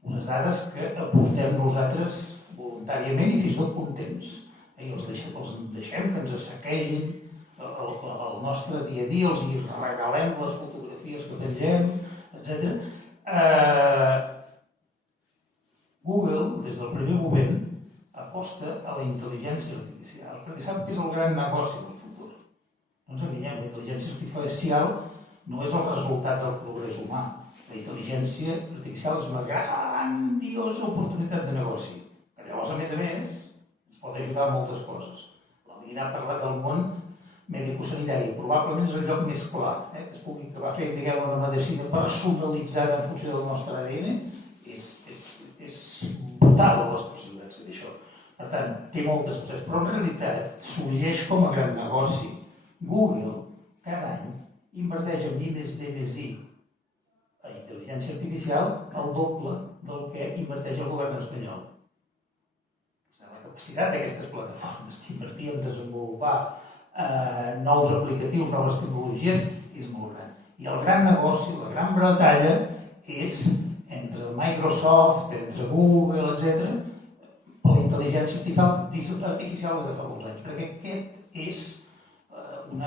Unes dades que aportem nosaltres voluntàriament i fins i tot contents. I els deixem que ens saquegin el nostre dia a dia, els hi regalem les fotografies que pengem, etc. Google, des del primer moment, aposta a la intel·ligència artificial, perquè sap que és el gran negoci del futur. No ens enganyem, la intel·ligència artificial no és el resultat del progrés humà. La intel·ligència artificial és una grandiosa oportunitat de negoci, que llavors, a més, ens pot ajudar a moltes coses. La Lina ha parlat del món mèdico-sanitari, probablement és el lloc més clar, que va fer, diguem, una medicina personalitzada en funció del nostre ADN, és brutal les possibilitats que té això. Per tant, té moltes coses, però en realitat sorgeix com a gran negoci. Google, cada any, inverteix en I+D+I a intel·ligència artificial el doble del que inverteix el govern espanyol. La capacitat d'aquestes plataformes d'invertir en desenvolupar nous aplicatius, noves tecnologies, és molt gran. I el gran negoci, la gran batalla, és entre Microsoft, entre Google, etc., la intel·ligència artificial des de fa molts anys, perquè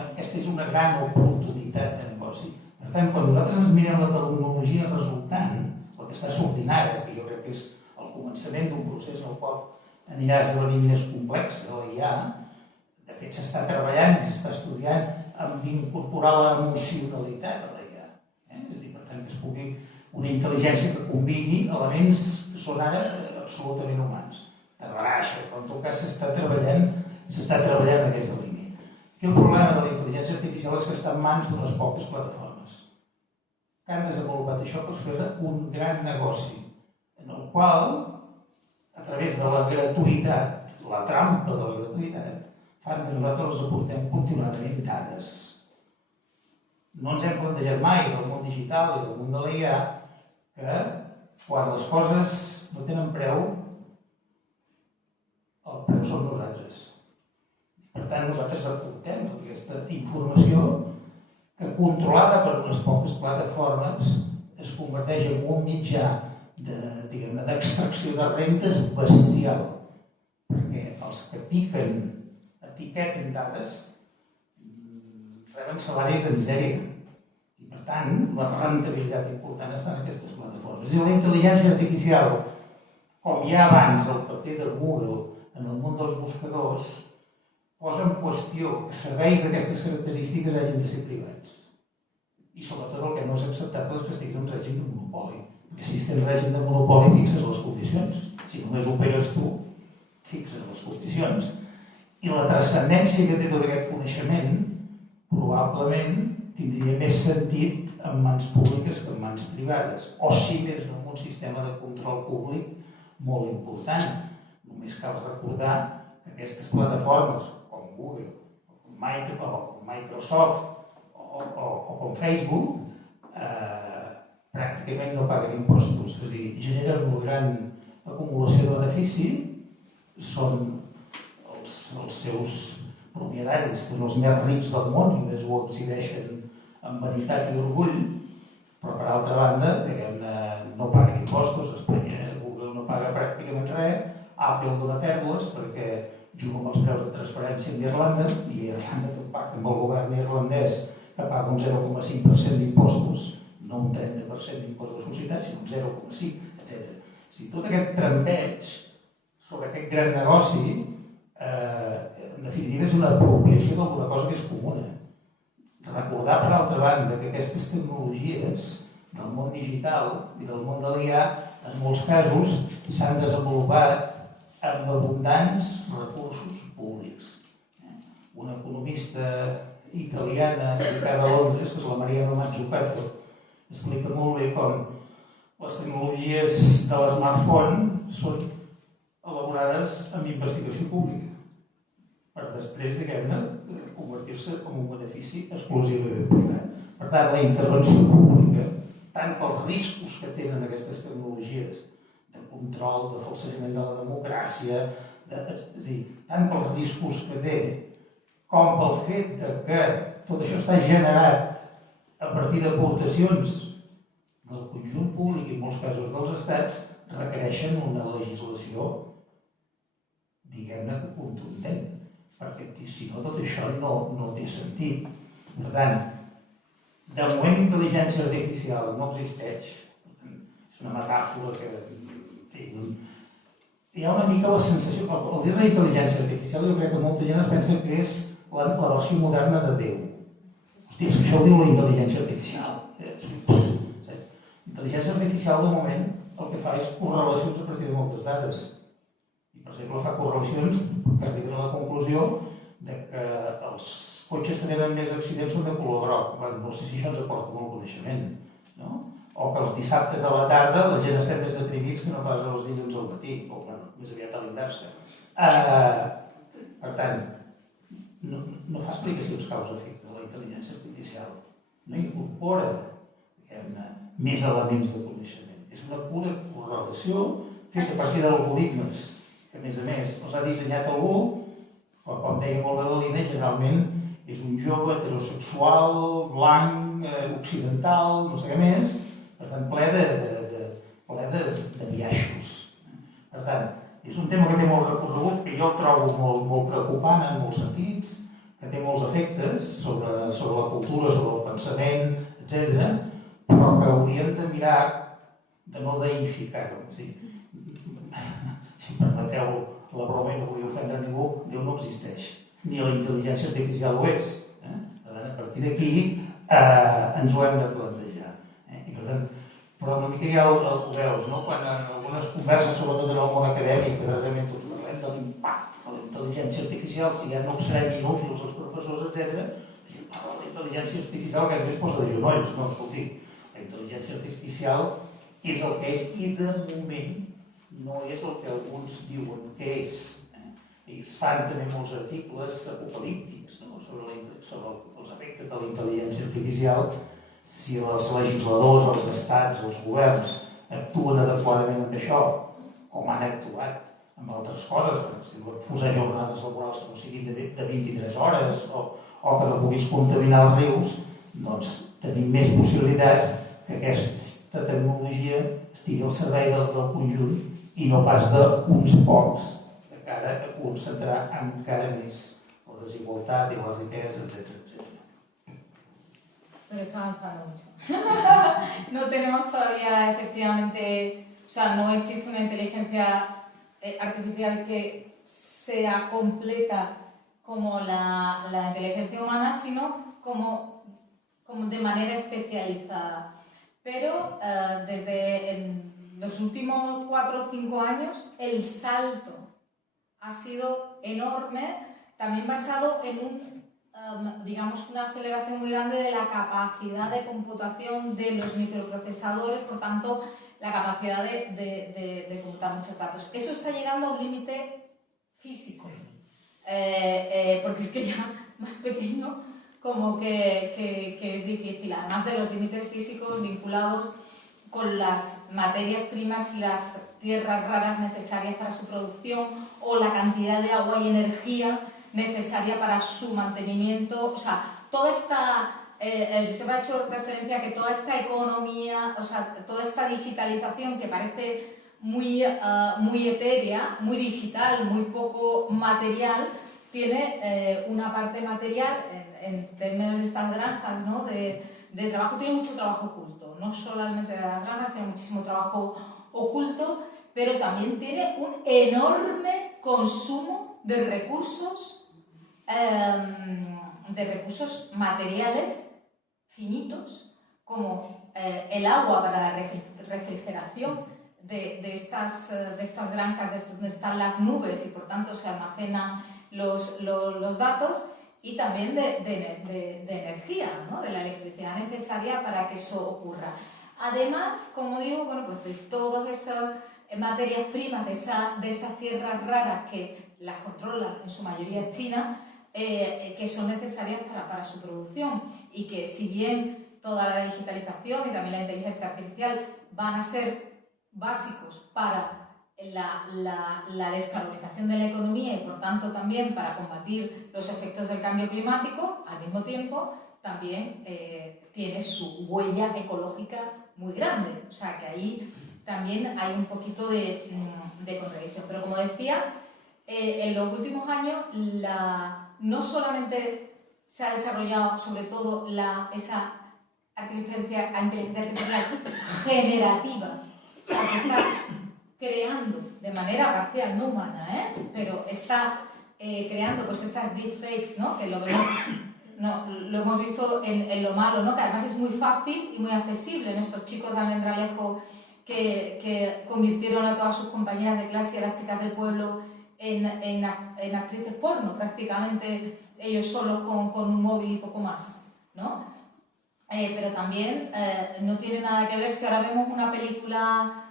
aquesta és una gran oportunitat de negoci. Per tant, quan nosaltres ens mirem la tecnologia resultant, el que està sortint ara, que jo crec que és el començament d'un procés en el qual anirà esdevenint més complex, la IA, de fet s'està treballant i s'està estudiant amb d'incorporar l'emocionalitat a la IA. És a dir, per tant, que es pugui una intel·ligència que combini elements que són ara absolutament humans. Tardarà això, però en tot cas s'està treballant en aquesta línia. Aquí el problema de la intel·ligència artificial és que està en mans d'unes poques plataformes que han desenvolupat això per fer un gran negoci en el qual, a través de la gratuïtat, la trampa de la gratuïtat, fan que nosaltres els aportem continuadament dades. No ens hem plantejat mai del món digital i del món de la IA que quan les coses no tenen preu, el preu som nosaltres. Per tant, nosaltres aportem aquesta informació que, controlada per unes poques plataformes, es converteix en un mitjà d'extracció de rentes bestial. Perquè els que etiqueten dades reben salaris de misèria. I, per tant, la rendibilitat important està en aquestes plataformes. I la intel·ligència artificial, com ja abans el paper de Google en el món dels buscadors, posa en qüestió que serveis d'aquestes característiques hagin de ser privats. I sobretot el que no és acceptable és que estigui en règim de monopoli. Perquè si estàs en règim de monopoli fixes les condicions. Si només operes tu, fixes les condicions. I la transcendència que té tot aquest coneixement probablement tindria més sentit en mans públiques que en mans privades. O si més no, en un sistema de control públic molt important. Només cal recordar que aquestes plataformes com Google, com Microsoft o com Facebook pràcticament no paguen impostos, és a dir, generen una gran acumulació de benefici, són els seus propietaris, són els més rics del món i més ho exhibeixen amb veritat i orgull, però per altra banda no paguen impostos. A Espanya Google no paga pràcticament res, Apple dona pèrdues perquè juga amb els preus de transferència amb Irlanda i Irlanda té un pacte amb el govern irlandès que paga un 0,5% d'impostos, no un 30% d'impost de societat, sinó un 0,5%, etc. Si tot aquest trampeig sobre aquest gran negoci, en definitiva, és una apropiació d'alguna cosa que és comuna. Recordar, per altra banda, que aquestes tecnologies del món digital i del món de l'IA, en molts casos, s'han desenvolupat amb abundants recursos públics. Una economista italiana ubicada a Londres, que és la Mariana Mazzucato, explica molt bé com les tecnologies de l'smartphone són elaborades amb investigació pública per després, diguem-ne, convertir-se en un benefici exclusivament privat. Per tant, la intervenció pública, tant pels riscos que tenen aquestes tecnologies de control, de falsejament de la democràcia, és a dir, tant pels riscos que té com pel fet que tot això està generat a partir d'aportacions del conjunt públic i en molts casos dels estats, requereixen una legislació, diguem-ne, que contundent, perquè si no tot això no té sentit. Per tant, de moment intel·ligència artificial no existeix, és una metàfora que hi ha una mica la sensació, al dir-ne intel·ligència artificial jo crec que molta gent es pensa que és la versió moderna de Déu. Hòstia, és que això ho diu la intel·ligència artificial. L'intel·ligència artificial, de moment, el que fa és correlacions a partir de moltes dades. I, per exemple, fa correlacions que arriben a la conclusió de que els cotxes que tenen més accidents són de color groc. No sé si això ens aporta molt coneixement, no? O que els dissabtes a la tarda la gent estem més deprimits que no pas els dilluns al matí, o més aviat a l'inversa. Per tant, no fa explicacions causa-efecte de la intel·ligència artificial. No incorpora, diguem-ne, més elements de coneixement. És una pura correlació feta a partir d'algoritmes que, a més, els ha dissenyat algú, o, com deia molt bé la Lina, generalment és un jove heterosexual, blanc, occidental, no sé què més, per tant, ple de biaixos. Per tant, és un tema que té molt recorregut, que jo el trobo molt preocupant en molts sentits, que té molts efectes sobre la cultura, sobre el pensament, etc., però que hauríem de mirar de no deïficar-ho. Si em permeteu la broma i no vull ofendre ningú, Déu no existeix, ni la intel·ligència artificial ho és. A partir d'aquí ens ho hem de plantejar. I per tant, però una mica ja ho veus, no? Quan en algunes converses, sobretot en el món acadèmic, que realment tots parlem de l'impacte de la intel·ligència artificial, si ja no serem inútils els professors, etc., la intel·ligència artificial que més posa de genolls, no? Escolti, la intel·ligència artificial és el que és i de moment no és el que alguns diuen que és. I es fan també molts articles apocalíptics, no? sobre els efectes de la intel·ligència artificial. Si els legisladors, els estats, els governs actuen adequadament amb això, com han actuat amb altres coses, per exemple, posar jornades laborals que no siguin de 23 hores o que no puguis contaminar els rius, doncs tenim més possibilitats que aquesta tecnologia estigui al servei del conjunt i no pas d'uns pocs, de cara a concentrar encara més la desigualtat i la riquesa, etc. Pero está avanzando mucho. No tenemos todavía, efectivamente, o sea, no existe una inteligencia artificial que sea completa como la inteligencia humana, sino como como de manera especializada. Pero desde en los últimos 4 o 5 años el salto ha sido enorme, también basado en digamos, una aceleración muy grande de la capacidad de computación de los microprocesadores, por tanto, la capacidad de computar muchos datos. Eso está llegando a un límite físico, porque es que ya más pequeño como que es difícil, además de los límites físicos vinculados con las materias primas y las tierras raras necesarias para su producción o la cantidad de agua y energía necesaria para su mantenimiento. O sea, toda esta, se me ha hecho referencia a que toda esta economía, o sea, toda esta digitalización que parece muy etérea, muy digital, muy poco material, tiene una parte material en términos de estas granjas, ¿no? de trabajo, tiene mucho trabajo oculto, no solamente de las granjas, tiene muchísimo trabajo oculto, pero también tiene un enorme consumo de recursos materiales finitos, como el agua para la refrigeración de estas granjas donde están las nubes y por tanto se almacenan los datos, y también de energía, ¿no? De la electricidad necesaria para que eso ocurra. Además, como digo, bueno, pues de todas esas materias primas, de esas tierras raras que las controla en su mayoría China, que son necesarias para su producción, y que si bien toda la digitalización y también la inteligencia artificial van a ser básicos para la descarbonización de la economía y por tanto también para combatir los efectos del cambio climático, al mismo tiempo también tiene su huella ecológica muy grande. O sea que ahí también hay un poquito de contradicción. Pero como decía, en los últimos años no solamente se ha desarrollado sobre todo esa inteligencia artificial generativa, o sea, que está creando de manera parcial, no humana, pero está creando pues estas deepfakes, ¿no? Que lo hemos visto en lo malo, ¿no? Que además es muy fácil y muy accesible, ¿no? Estos chicos de Almendralejo que convirtieron a todas sus compañeras de clase y a las chicas del pueblo en actrices porno, prácticamente ellos solos con un móvil y poco más, ¿no? Pero también no tiene nada que ver si ahora vemos una película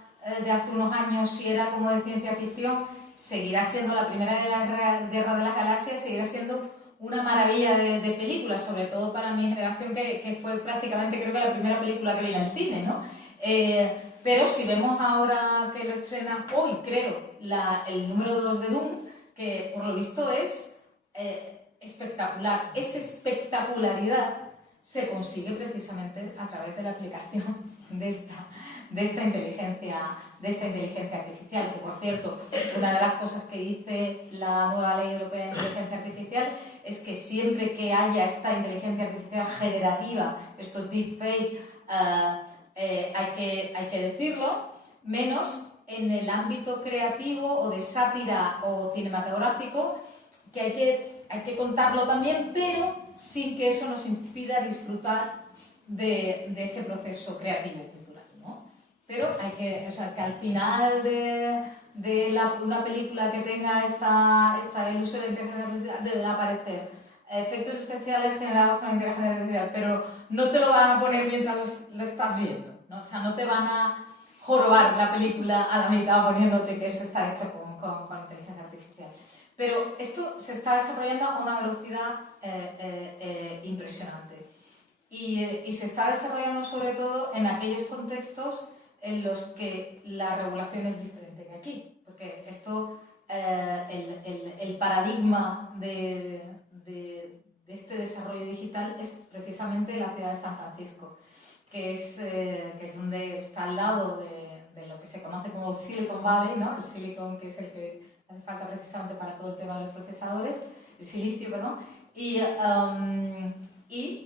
de hace unos años, si era como de ciencia ficción, seguirá siendo la primera guerra de las galaxias, seguirá siendo una maravilla de película, sobre todo para mi generación, que fue prácticamente, creo que la primera película que vi en el cine, ¿no? Pero si vemos ahora que lo estrenan hoy, creo, el número 2 de Doom, que por lo visto es espectacular. Esa espectacularidad se consigue precisamente a través de la aplicación de esta inteligencia artificial, que por cierto, una de las cosas que dice la nueva Ley Europea de Inteligencia Artificial es que siempre que haya esta inteligencia artificial generativa, estos deepfakes, hay que decirlo, menos en el ámbito creativo o de sátira o cinematográfico, que hay que contarlo también, pero sin que eso nos impida disfrutar de ese proceso creativo cultural, ¿no? Pero o sea, que al final de una película que tenga el uso de la inteligencia artificial deberá aparecer efectos especiales generados con la inteligencia artificial, pero no te lo van a poner mientras lo estás viendo, ¿no? O sea, no te van a jorobar la película a la mitad poniéndote que eso está hecho con inteligencia artificial. Pero esto se está desarrollando a una velocidad impresionante. Y se está desarrollando sobre todo en aquellos contextos en los que la regulación es diferente que aquí. Porque esto, el paradigma de este desarrollo digital es precisamente la ciudad de San Francisco, que es donde está al lado de lo que se conoce como el Silicon Valley, ¿no? El Silicon, que es el que hace falta precisamente para todo el tema de los procesadores, el silicio, perdón, y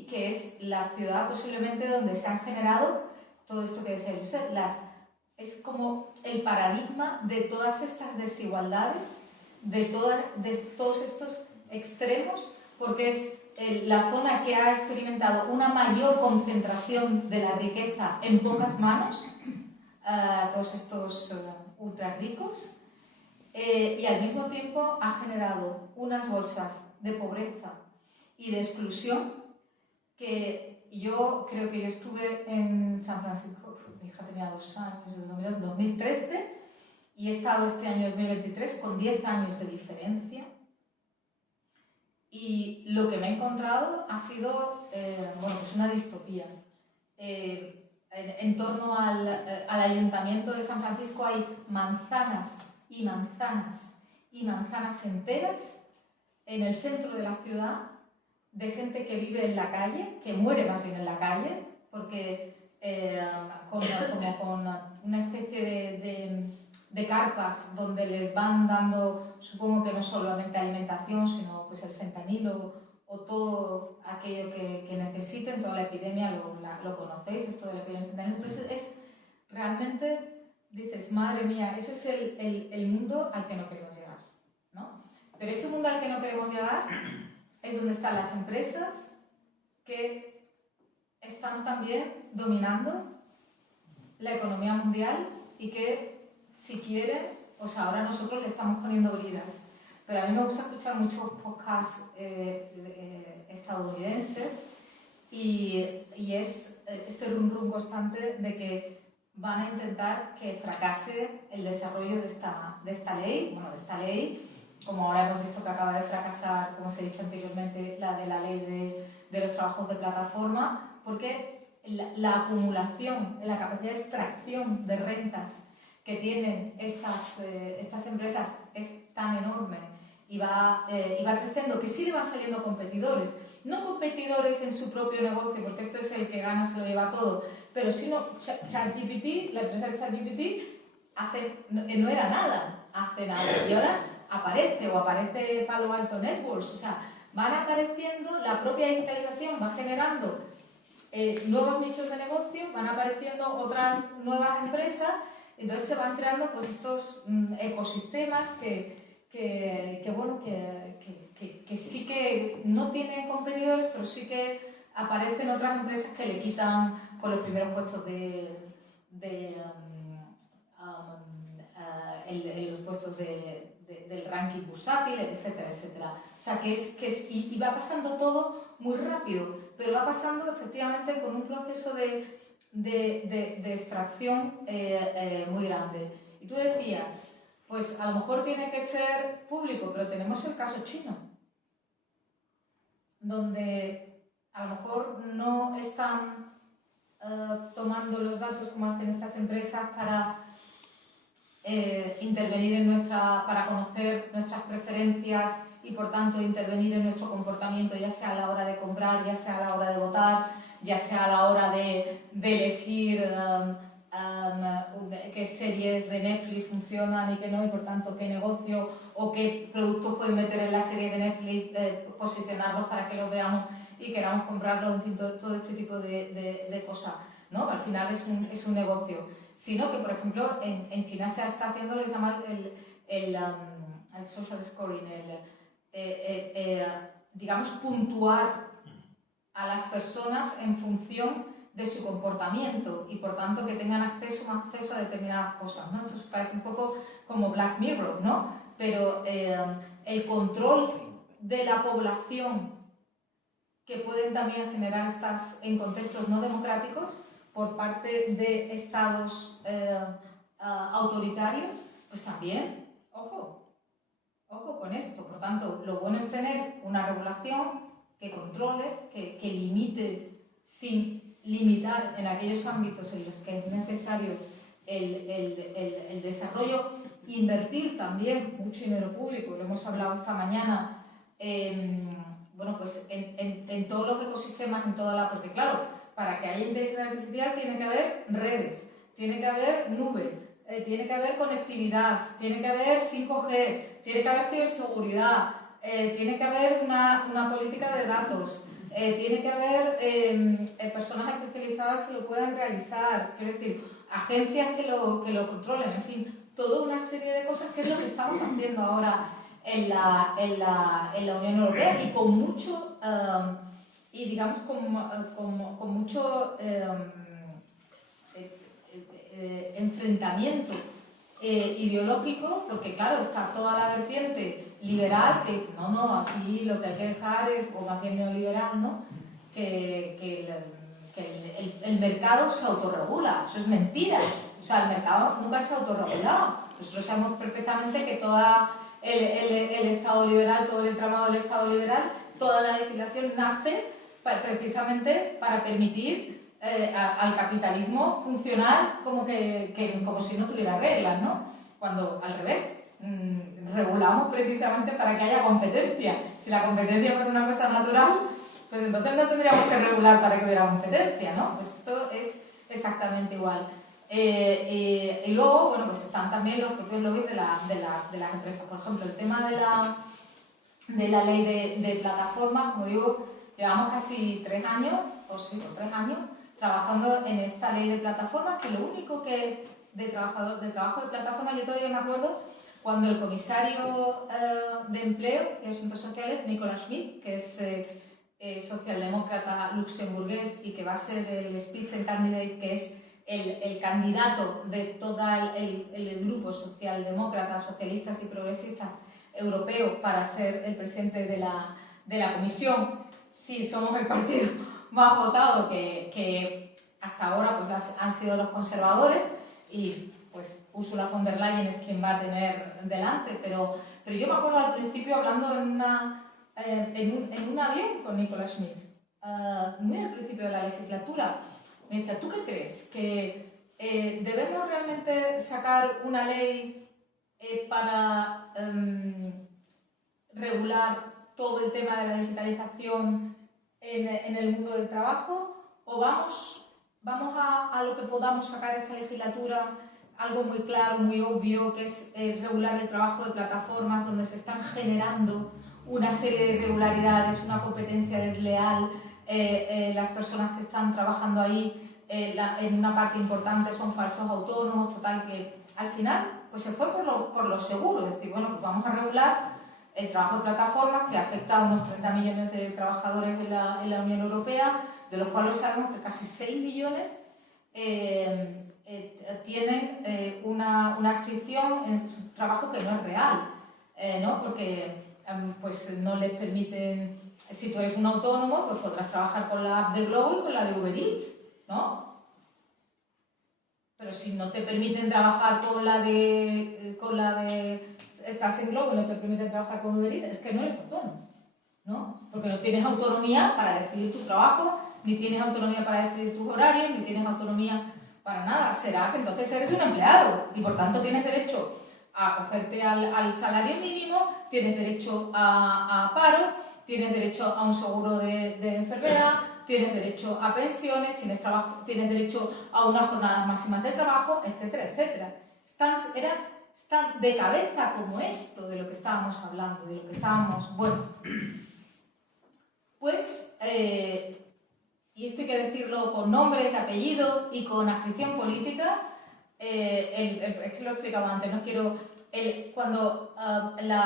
que es la ciudad posiblemente donde se han generado todo esto que decía Josep, es como el paradigma de todas estas desigualdades, de todos estos extremos, porque es la zona que ha experimentado una mayor concentración de la riqueza en pocas manos, todos estos ultra ricos, y al mismo tiempo ha generado unas bolsas de pobreza y de exclusión que yo creo que yo estuve en San Francisco, mi hija tenía 2 años, desde 2013, y he estado este año 2023 con 10 años de diferencia. Y lo que me he encontrado ha sido pues una distopía. En torno al Ayuntamiento de San Francisco hay manzanas y manzanas y manzanas enteras en el centro de la ciudad de gente que vive en la calle, que muere más bien en la calle, porque con una especie de carpas donde les van dando, supongo que no solamente alimentación, sino pues el fentanilo o todo aquello que necesiten, toda la epidemia, lo conocéis, esto de la epidemia del fentanilo. Entonces realmente dices, madre mía, ese es el mundo al que no queremos llegar, ¿no? Pero ese mundo al que no queremos llegar es donde están las empresas que están también dominando la economía mundial y que, si quieren, pues ahora nosotros le estamos poniendo bridas. Pero a mí me gusta escuchar muchos podcasts estadounidenses y es este rum constante de que van a intentar que fracase el desarrollo de esta ley. Bueno, de esta ley, como ahora hemos visto que acaba de fracasar, como os he dicho anteriormente, la ley de los trabajos de plataforma, porque la acumulación, la capacidad de extracción de rentas que tienen estas empresas es tan enorme y va creciendo, que sí le van saliendo competidores. No competidores en su propio negocio, porque esto es el que gana, se lo lleva todo, pero sino ChatGPT, la empresa de ChatGPT no era nada hace nada, y ahora aparece Palo Alto Networks, o sea, van apareciendo, la propia digitalización va generando nuevos nichos de negocio, van apareciendo otras nuevas empresas, entonces se van creando pues estos ecosistemas que sí que no tienen competidores, pero sí que aparecen otras empresas que le quitan por los primeros puestos en los puestos del ranking bursátil, etcétera, etcétera. O sea, y va pasando todo muy rápido, pero va pasando efectivamente con un proceso de extracción muy grande. Y tú decías, pues a lo mejor tiene que ser público, pero tenemos el caso chino, donde a lo mejor no están tomando los datos como hacen estas empresas para intervenir para conocer nuestras preferencias y por tanto intervenir en nuestro comportamiento, ya sea a la hora de comprar, ya sea a la hora de votar, ya sea a la hora de elegir qué series de Netflix funcionan y qué no, y por tanto qué negocio o qué productos pueden meter en la serie de Netflix, posicionarlos para que los veamos y queramos comprarlos, en fin, todo este tipo de cosas, ¿no? Al final es un negocio. Sino que, por ejemplo, en China se está haciendo lo que se llama el social scoring, digamos, puntuar a las personas en función de su comportamiento y, por tanto, que tengan acceso a determinadas cosas, ¿no? Esto parece un poco como Black Mirror, ¿no? Pero el control de la población que pueden también generar en contextos no democráticos por parte de estados autoritarios, pues también, ojo con esto. Por tanto, lo bueno es tener una regulación que controle, que limite sin limitar en aquellos ámbitos en los que es necesario el desarrollo, invertir también mucho dinero público, lo hemos hablado esta mañana, en todos los ecosistemas, porque claro, para que haya inteligencia artificial tiene que haber redes, tiene que haber nube, tiene que haber conectividad, tiene que haber 5G, tiene que haber ciberseguridad, tiene que haber una política de datos, tiene que haber personas especializadas que lo puedan realizar, quiero decir, agencias que lo controlen, en fin, toda una serie de cosas que es lo que estamos haciendo ahora en la Unión Europea y con mucho, y digamos, con mucho enfrentamiento ideológico, porque claro, está toda la vertiente liberal que dice, no, aquí lo que hay que dejar es, o más bien neoliberal, ¿no? que el mercado se autorregula. Eso es mentira. O sea, el mercado nunca se ha autorregulado. Nosotros sabemos perfectamente que todo el Estado liberal, todo el entramado del Estado liberal, toda la legislación nace precisamente para permitir al capitalismo funcionar como si no tuviera reglas, ¿no? Cuando al revés, regulamos precisamente para que haya competencia. Si la competencia fuera una cosa natural, pues entonces no tendríamos que regular para que hubiera competencia, ¿no? Pues esto es exactamente igual. Y luego, bueno, pues están también los propios lobbies de las empresas. Por ejemplo, el tema de la ley de plataformas, como digo, llevamos casi 3 años, o 3 años, trabajando en esta ley de plataformas, que lo único que de trabajo de plataforma, yo todavía me acuerdo cuando el comisario de Empleo y Asuntos Sociales, Nicolas Schmid, que es socialdemócrata luxemburgués y que va a ser el Spitzencandidate, que es el candidato de todo el grupo socialdemócrata, socialistas y progresistas europeos para ser el presidente de la Comisión, si somos el partido más votado, que hasta ahora pues, han sido los conservadores, y pues Ursula von der Leyen es quien va a tener delante, pero yo me acuerdo al principio hablando en un avión con Nicolas Schmid, muy al principio de la legislatura. Me decía, ¿tú qué crees? ¿Que debemos realmente sacar una ley para regular todo el tema de la digitalización en el mundo del trabajo? ¿O vamos a lo que podamos sacar esta legislatura, algo muy claro, muy obvio, que es regular el trabajo de plataformas donde se están generando una serie de irregularidades, una competencia desleal? Las personas que están trabajando ahí en una parte importante son falsos autónomos, total, que al final pues se fue por lo seguro, es decir, bueno, pues vamos a regular el trabajo de plataformas que afecta a unos 30 millones de trabajadores en la Unión Europea, de los cuales sabemos que casi 6 millones tienen una inscripción en su trabajo que no es real, ¿no? Porque pues no les permiten, si tú eres un autónomo, pues podrás trabajar con la app de Glovo y con la de Uber Eats, ¿no? Pero si no te permiten trabajar con la de estás en Glovo y no te permiten trabajar con Uber Eats, es que no eres autónomo, ¿no? Porque no tienes autonomía para decidir tu trabajo, ni tienes autonomía para decidir tus horarios, ni tienes autonomía para nada. Será que entonces eres un empleado y por tanto tienes derecho a acogerte al salario mínimo, tienes derecho a paro, tienes derecho a un seguro de enfermedad, tienes derecho a pensiones, tienes derecho a unas jornadas máximas de trabajo, etcétera, etcétera. Están de cabeza como esto de lo que estábamos hablando, de lo que estábamos, bueno, pues, y esto hay que decirlo con nombre, apellido y con adscripción política. Es que lo he explicado antes, no quiero...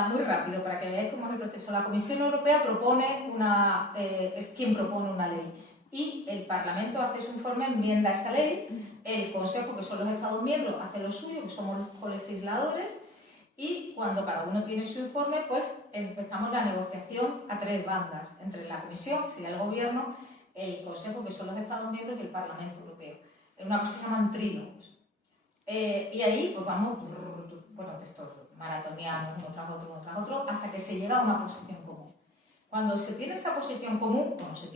muy rápido, para que veáis cómo es el proceso. La Comisión Europea propone es quien propone una ley y el Parlamento hace su informe, enmienda esa ley, el Consejo, que son los Estados miembros, hace lo suyo, que somos los colegisladores, y cuando cada uno tiene su informe, pues empezamos la negociación a 3 bandas, entre la Comisión, que sería el Gobierno, el Consejo, que son los Estados miembros, y el Parlamento Europeo. Es una cosa que se llaman trílogos. Y ahí pues vamos, bueno, textos maratonianos, uno tras otro, hasta que se llega a una posición común. Cuando se tiene esa posición común, bueno, se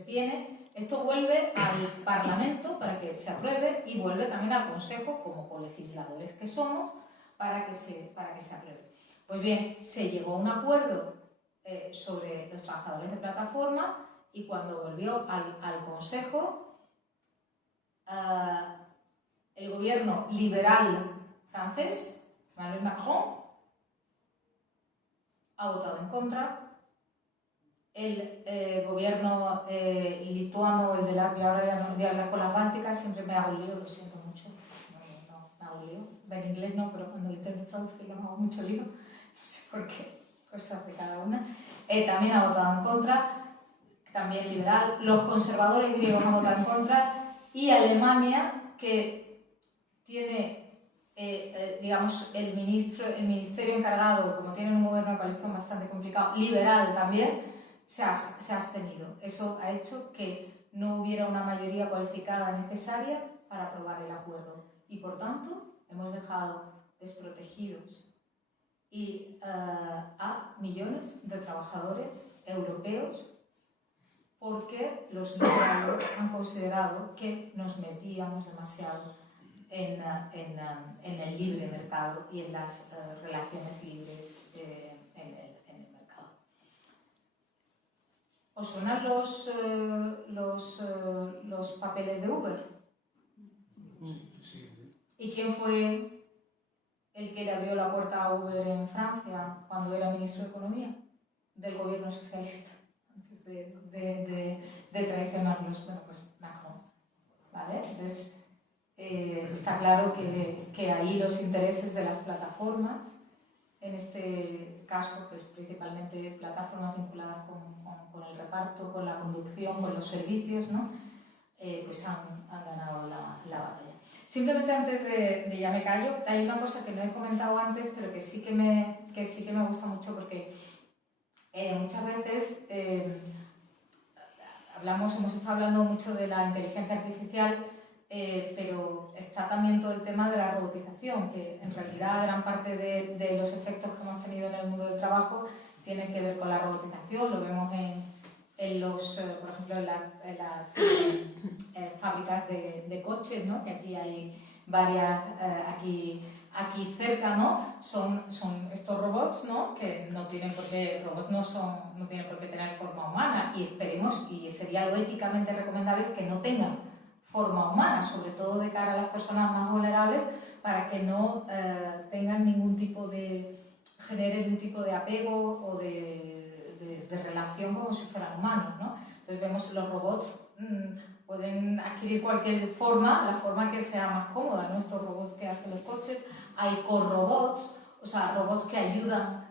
tiene, esto vuelve al Parlamento para que se apruebe y vuelve también al Consejo, como colegisladores que somos, para que se apruebe. Pues bien, se llegó a un acuerdo sobre los trabajadores de plataforma y cuando volvió al Consejo, el gobierno liberal francés, Emmanuel Macron, ha votado en contra. El gobierno lituano, el de Latvia, ahora ya no voy a hablar con las bálticas, siempre me hago lío, lo siento mucho. No, me hago lío. En inglés no, pero cuando intento traducirlo me hago mucho lío. no sé por qué, cosas de cada una, también ha votado en contra, también liberal, los conservadores griegos han votado en contra, y Alemania, que tiene, digamos, el ministerio encargado, como tiene un gobierno de coalición bastante complicado, liberal también, se ha abstenido. Eso ha hecho que no hubiera una mayoría cualificada necesaria para aprobar el acuerdo y, por tanto, hemos dejado desprotegidos a millones de trabajadores europeos porque los liberales han considerado que nos metíamos demasiado en el libre mercado y en las relaciones libres en el mercado. ¿Os suenan los papeles de Uber? Sí. ¿Y quién fue el que le abrió la puerta a Uber en Francia cuando era ministro de Economía del gobierno socialista? Antes de traicionarlos, bueno, pues Macron, ¿vale? Entonces, está claro que ahí los intereses de las plataformas, en este caso, pues principalmente plataformas vinculadas con el reparto, con la conducción, con los servicios, ¿no? Pues han ganado la batalla. Simplemente antes de ya me callo, hay una cosa que no he comentado antes, pero que sí que me gusta mucho porque muchas veces hemos estado hablando mucho de la inteligencia artificial, pero está también todo el tema de la robotización, que en realidad gran parte de los efectos que hemos tenido en el mundo del trabajo tienen que ver con la robotización. Lo vemos por ejemplo, en las fábricas de coches, ¿no? Que aquí hay varias, aquí cerca, ¿no? Son estos robots, ¿no? Que no tienen por qué tener forma humana, y esperemos, y sería lo éticamente recomendable, es que no tengan forma humana, sobre todo de cara a las personas más vulnerables, para que no generen un tipo de apego o de relación como si fueran humanos, ¿no? Entonces vemos los robots pueden adquirir cualquier forma, la forma que sea más cómoda, ¿no? Estos robots que hacen los coches, hay core-robots, o sea, robots que ayudan,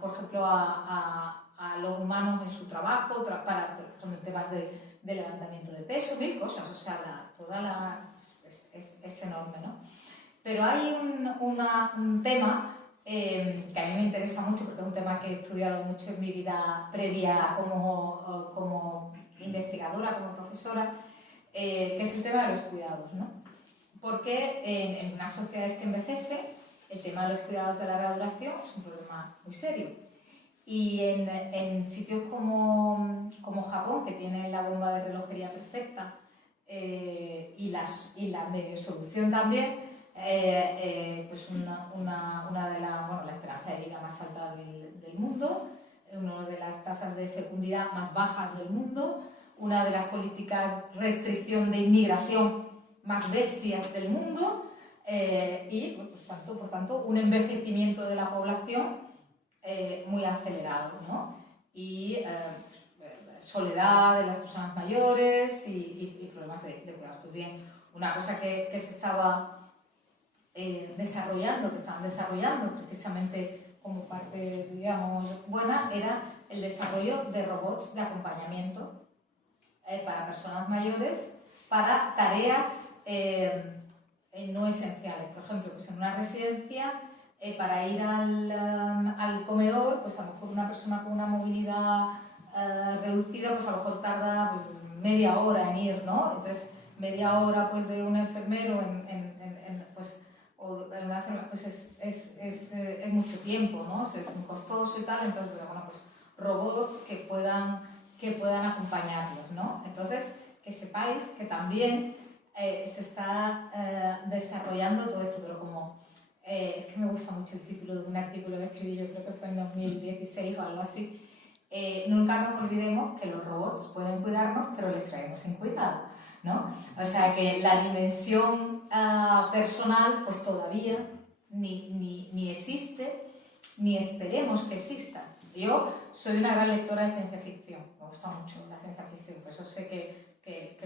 por ejemplo, a los humanos en su trabajo, para temas de levantamiento de peso, mil cosas, o sea, es enorme, ¿no? Pero hay un tema que a mí me interesa mucho, porque es un tema que he estudiado mucho en mi vida previa como investigadora, como profesora, que es el tema de los cuidados, ¿no? Porque en unas sociedades que envejecen, el tema de los cuidados de larga duración es un problema muy serio. Y en sitios como Japón, que tienen la bomba de relojería perfecta y la medio solución también, pues la esperanza de vida más alta del mundo, una de las tasas de fecundidad más bajas del mundo, una de las políticas de restricción de inmigración más bestias del mundo y, pues, por tanto, un envejecimiento de la población muy acelerado, ¿no? Y soledad de las personas mayores y problemas de cuidados. Pues bien, una cosa que se estaba que estaban desarrollando precisamente como parte, digamos, buena, era el desarrollo de robots de acompañamiento para personas mayores para tareas no esenciales. Por ejemplo, pues en una residencia, para ir al comedor, pues a lo mejor una persona con una movilidad reducida, pues a lo mejor tarda pues, media hora en ir, ¿no? Entonces, media hora pues, de un enfermero pues es mucho tiempo, ¿no? O sea, es muy costoso y tal, entonces, bueno, pues robots que puedan acompañarlos, ¿no? Entonces, que sepáis que también se está desarrollando todo esto, pero como es que me gusta mucho el título de un artículo que escribí, yo creo que fue en 2016 o algo así, nunca nos olvidemos que los robots pueden cuidarnos, pero les traemos sin cuidado, ¿no? O sea que la dimensión personal pues todavía ni existe, ni esperemos que exista. Yo soy una gran lectora de ciencia ficción, me gusta mucho la ciencia ficción, por eso sé que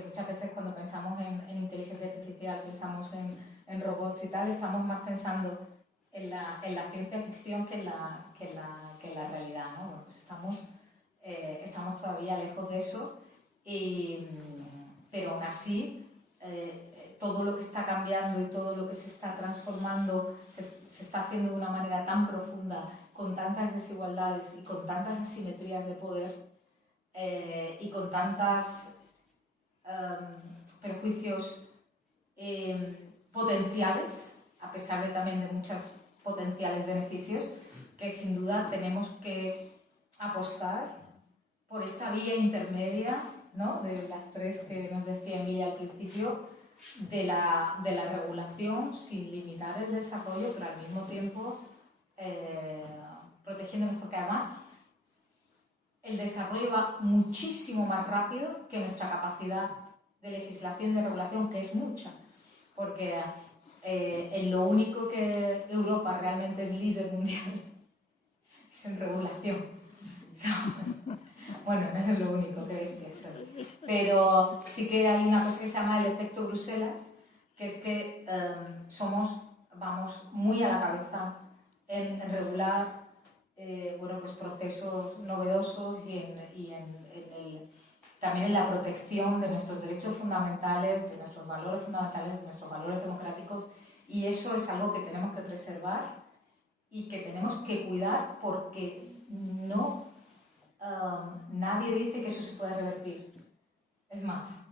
muchas veces cuando pensamos en inteligencia artificial, pensamos en robots y tal, estamos más pensando en la ciencia ficción que en la realidad, ¿no? Bueno, pues estamos todavía lejos de eso, pero aún así todo lo que está cambiando y todo lo que se está transformando se está haciendo de una manera tan profunda, con tantas desigualdades y con tantas asimetrías de poder y con tantos perjuicios potenciales, a pesar de también de muchos potenciales beneficios, que sin duda tenemos que apostar por esta vía intermedia, ¿no?, de las tres que nos decía Emilia al principio, de la regulación sin limitar el desarrollo, pero al mismo tiempo protegiéndonos, porque además el desarrollo va muchísimo más rápido que nuestra capacidad de legislación y de regulación, que es mucha, porque en lo único que Europa realmente es líder mundial es en regulación. Bueno, no es lo único, que bestia soy. Pero sí que hay una cosa que se llama el efecto Bruselas, que es que vamos muy a la cabeza en regular bueno, pues procesos novedosos y también en la protección de nuestros derechos fundamentales, de nuestros valores fundamentales, de nuestros valores democráticos, y eso es algo que tenemos que preservar y que tenemos que cuidar, porque nadie dice que eso se pueda revertir. Es más,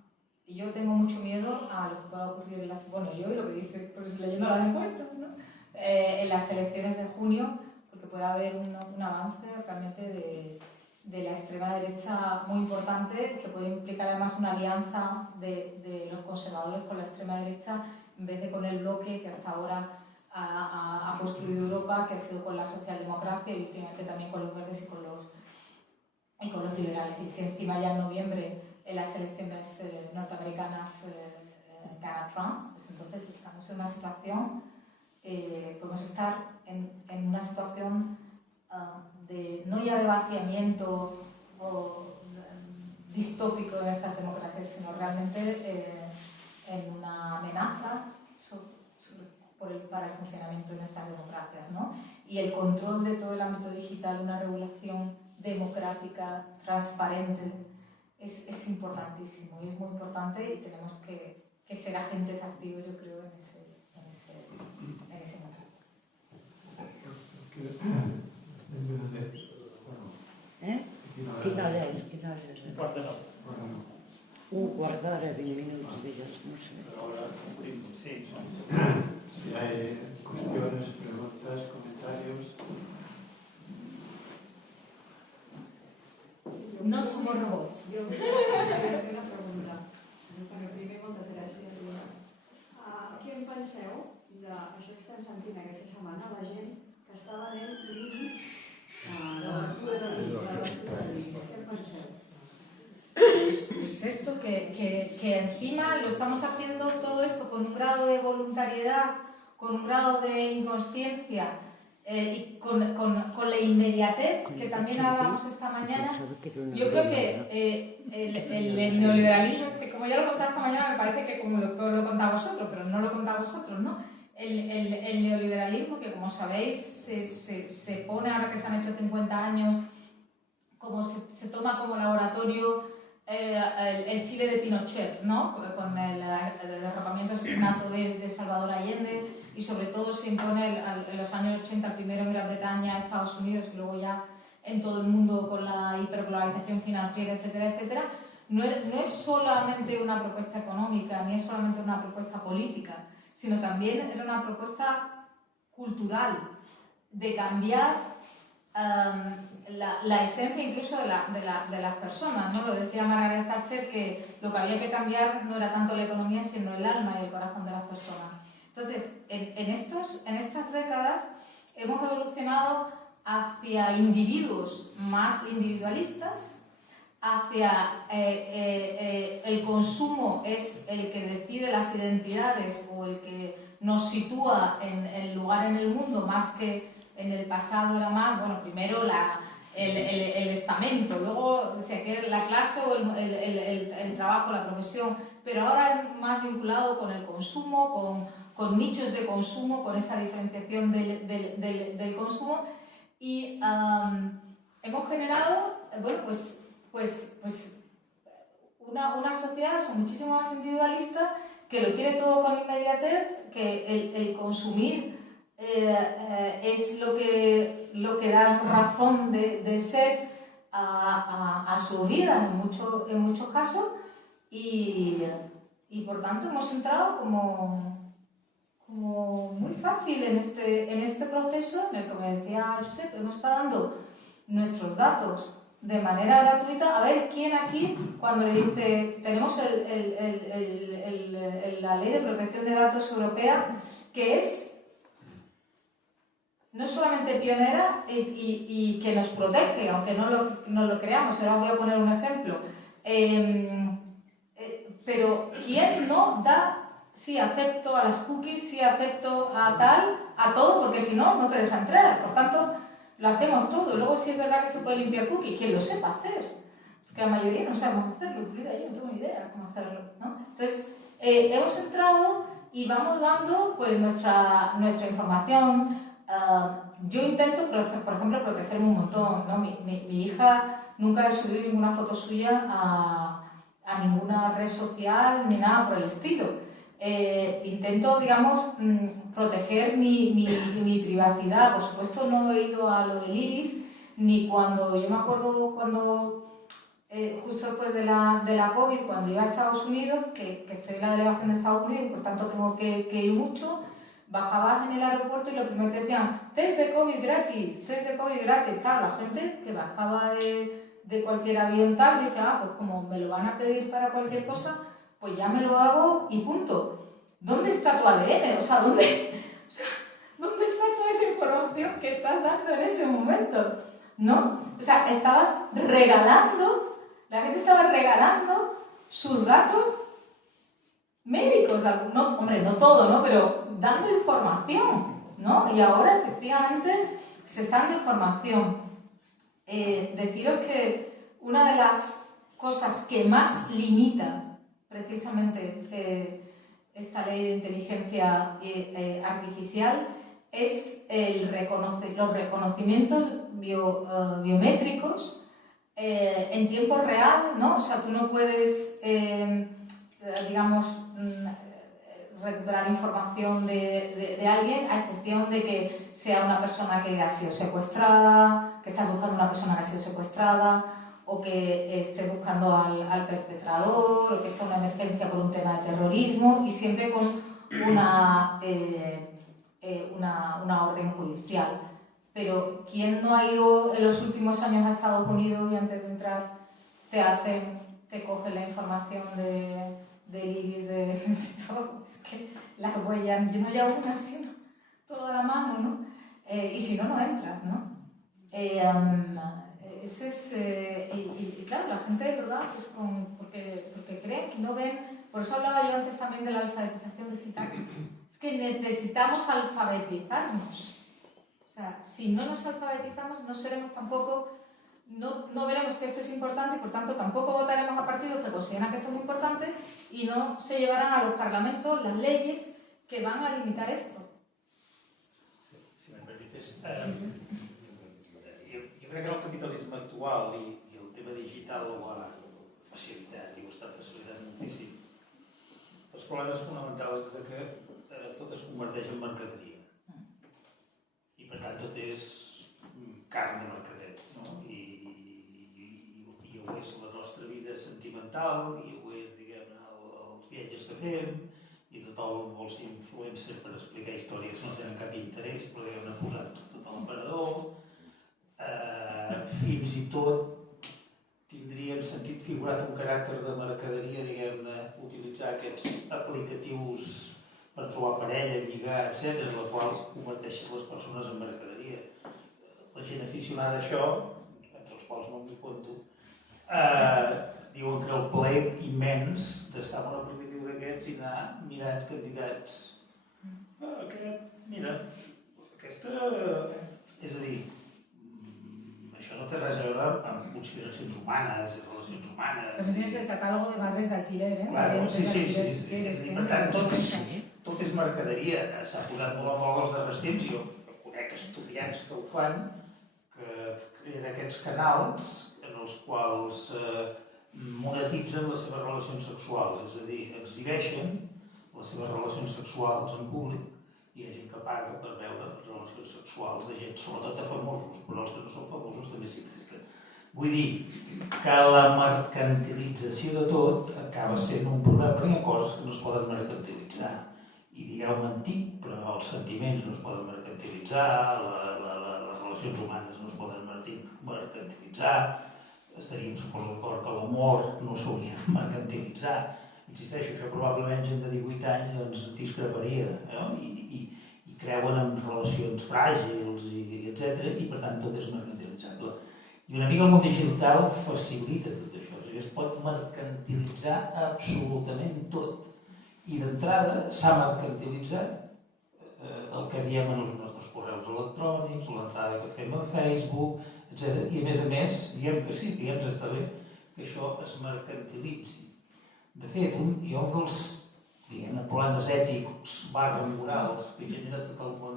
yo tengo mucho miedo a lo que pueda ocurrir en yo y lo que dice, pues leyendo las encuestas, ¿no?, en las elecciones de junio, porque puede haber un avance realmente de la extrema derecha muy importante, que puede implicar además una alianza de los conservadores con la extrema derecha, en vez de con el bloque que hasta ahora ha construido Europa, que ha sido con la socialdemocracia y últimamente también con los verdes y con los liberales. Y si encima ya en noviembre en las elecciones norteamericanas gana Trump, pues entonces estamos en una situación, podemos estar en una situación no ya de vaciamiento o distópico de nuestras democracias, sino realmente en una amenaza para el funcionamiento de nuestras democracias, ¿no? Y el control de todo el ámbito digital, una regulación democrática, transparente, es importantísimo y es muy importante, y tenemos que ser agentes activos, yo creo, en ese momento. Quina hora és? Un quart de nou. Un quart d'hora, 20 minuts, digues, no sé. Sí. Si hay cuestiones, preguntas, comentarios. No somos robots. Jo volia fer una pregunta. Però primer, moltes gràcies. Què en penseu d'això que estem sentint aquesta setmana, la gent que està venent límits de lectura de llibres? Què en penseu? Pues esto, que encima lo estamos haciendo todo esto con un grado de voluntariedad, con un grado de inconsciencia y con la inmediatez que también hablábamos esta mañana. Yo creo que el neoliberalismo, que como ya lo contaba esta mañana, me parece que como lo contaba vosotros, pero no lo contaba vosotros, ¿no? El neoliberalismo, que como sabéis se pone, ahora que se han hecho 50 años, como se toma como laboratorio el Chile de Pinochet, ¿no?, con el derrocamiento, asesinato de Salvador Allende, y sobre todo se impone en los años 80, primero en Gran Bretaña, Estados Unidos, y luego ya en todo el mundo con la hiperglobalización financiera, etcétera, etcétera. No es solamente una propuesta económica, ni es solamente una propuesta política, sino también era una propuesta cultural, de cambiar la esencia incluso de las personas, ¿no? Lo decía Margaret Thatcher, que lo que había que cambiar no era tanto la economía, sino el alma y el corazón de las personas. Entonces, en estas décadas hemos evolucionado hacia individuos más individualistas, hacia el consumo es el que decide las identidades o el que nos sitúa en el lugar en el mundo, más que en el pasado era más, bueno, primero el estamento, luego o sea, que la clase o el trabajo, la profesión, pero ahora es más vinculado con el consumo, con nichos de consumo, con esa diferenciación del consumo. Y hemos generado, bueno, pues una sociedad son muchísimo más individualista, que lo quiere todo con inmediatez, que el consumir es lo que da razón de ser a su vida en muchos casos, y por tanto hemos entrado como muy fácil en este proceso en el que, como decía Josep, hemos estado dando nuestros datos de manera gratuita. A ver, ¿quién aquí, cuando le dice, tenemos la Ley de Protección de Datos Europea, que es no solamente pionera y que nos protege, aunque no lo creamos? Ahora os voy a poner un ejemplo. Pero ¿quién no da, sí acepto a las cookies, sí acepto a todo, porque si no, no te deja entrar? Por tanto, lo hacemos todo. Luego, sí es verdad que se puede limpiar cookies, quien lo sepa hacer, porque la mayoría no sabemos hacerlo, incluida yo, no tengo ni idea cómo hacerlo, ¿no? Entonces, hemos entrado y vamos dando pues nuestra información. Yo intento, por ejemplo, protegerme un montón, ¿no? Mi hija nunca ha subido ninguna foto suya a ninguna red social ni nada por el estilo. Intento, digamos, proteger mi privacidad. Por supuesto, no he ido a lo del iris, ni cuando, yo me acuerdo cuando, justo después de la COVID, cuando iba a Estados Unidos, que estoy en la delegación de Estados Unidos y por tanto tengo que ir mucho, bajabas en el aeropuerto y lo primero que te decían, test de COVID gratis, test de COVID gratis. Claro, la gente que bajaba de cualquier avión tal, dice, pues como me lo van a pedir para cualquier cosa, pues ya me lo hago y punto. ¿Dónde está tu ADN? O sea, ¿dónde está toda esa información que estás dando en ese momento? ¿No? O sea, la gente estaba regalando sus datos médicos, no, hombre, no todo, ¿no? Pero dando información, ¿no? Y ahora, efectivamente, se está dando información. Deciros que una de las cosas que más limita precisamente esta ley de inteligencia artificial es los reconocimientos biométricos en tiempo real, ¿no? O sea, tú no puedes, digamos, recuperar información de alguien, a excepción de que sea una persona que ha sido secuestrada, que estás buscando una persona que ha sido secuestrada, o que estés buscando al perpetrador, o que sea una emergencia por un tema de terrorismo, y siempre con una orden judicial. Pero ¿quién no ha ido en los últimos años a Estados Unidos y antes de entrar te coge la información del iris, de todo? Es que las huellas, yo no llevo una sino toda la mano, ¿no? Y si no, no entras, ¿no? Eso es, y claro, la gente lo da pues, porque creen que no ven. Por eso hablaba yo antes también de la alfabetización digital. Es que necesitamos alfabetizarnos. O sea, si no nos alfabetizamos, no seremos tampoco, no veremos que esto es importante y por tanto tampoco votaremos a partidos que consideran que esto es muy importante y no se llevarán a los parlamentos las leyes que van a limitar esto. Si me permites, jo crec que el capitalisme actual i el tema digital ho ha facilitat i ho està facilitant moltíssim. Els problemes fonamentals és que tot es converteix en mercaderia. I per tant tot és carn de mercadet, no? I ho és la nostra vida sentimental, i ho és, diguem-ne, els viatges que fem, i tothom vol ser influencer per explicar històries que no tenen cap interès, però diguem-ne posant tot a l'aparador. Fins i tot tindria en sentit figurat un caràcter de mercaderia, diguem-ne, utilitzar aquests aplicatius per trobar parella, lligar, etc., en la qual converteixen les persones en mercaderia. La gent aficionada a això, entre els quals no m'hi compto, diuen que el plaer immens d'estar en un aplicatiu d'aquests i anar mirant candidats. Aquest, mira, aquesta... És a dir, això això no té res a veure amb consideracions humanes i relacions humanes. També tienes el catàleg de madres d'alquiler, Claro, sí. Per tant, Sí. tot és mercaderia. S'ha posat molt en voga els darrers temps. Jo conec estudiants que ho fan, que creen aquests canals en els quals monetitzen les seves relacions sexuals, és a dir, exhibeixen les seves relacions sexuals en públic. Hi ha gent que paga per veure les relacions sexuals de gent, sobretot de famosos, però els que no són famosos també s'hi presten. Vull dir que la mercantilització de tot acaba sent un problema, perquè hi ha coses que no es poden mercantilitzar. I digueu mentit, però els sentiments no es poden mercantilitzar, les relacions humanes no es poden mercantilitzar, estaríem, suposo, d'acord que l'amor no s'hauria de mercantilitzar. Insisteixo, això probablement gent de 18 anys doncs, discreparia, i creuen en relacions fràgils, etc. I per tant tot és mercantilitzable. I una mica el món digital facilita tot això, es pot mercantilitzar absolutament tot. I d'entrada s'ha mercantilitzat el que diem en els nostres correus electrònics, l'entrada que fem a Facebook, etc. I a més diem que sí, que ja ens està bé que això es mercantilitzi. De fet, un dels problemes ètics morals que genera tot el món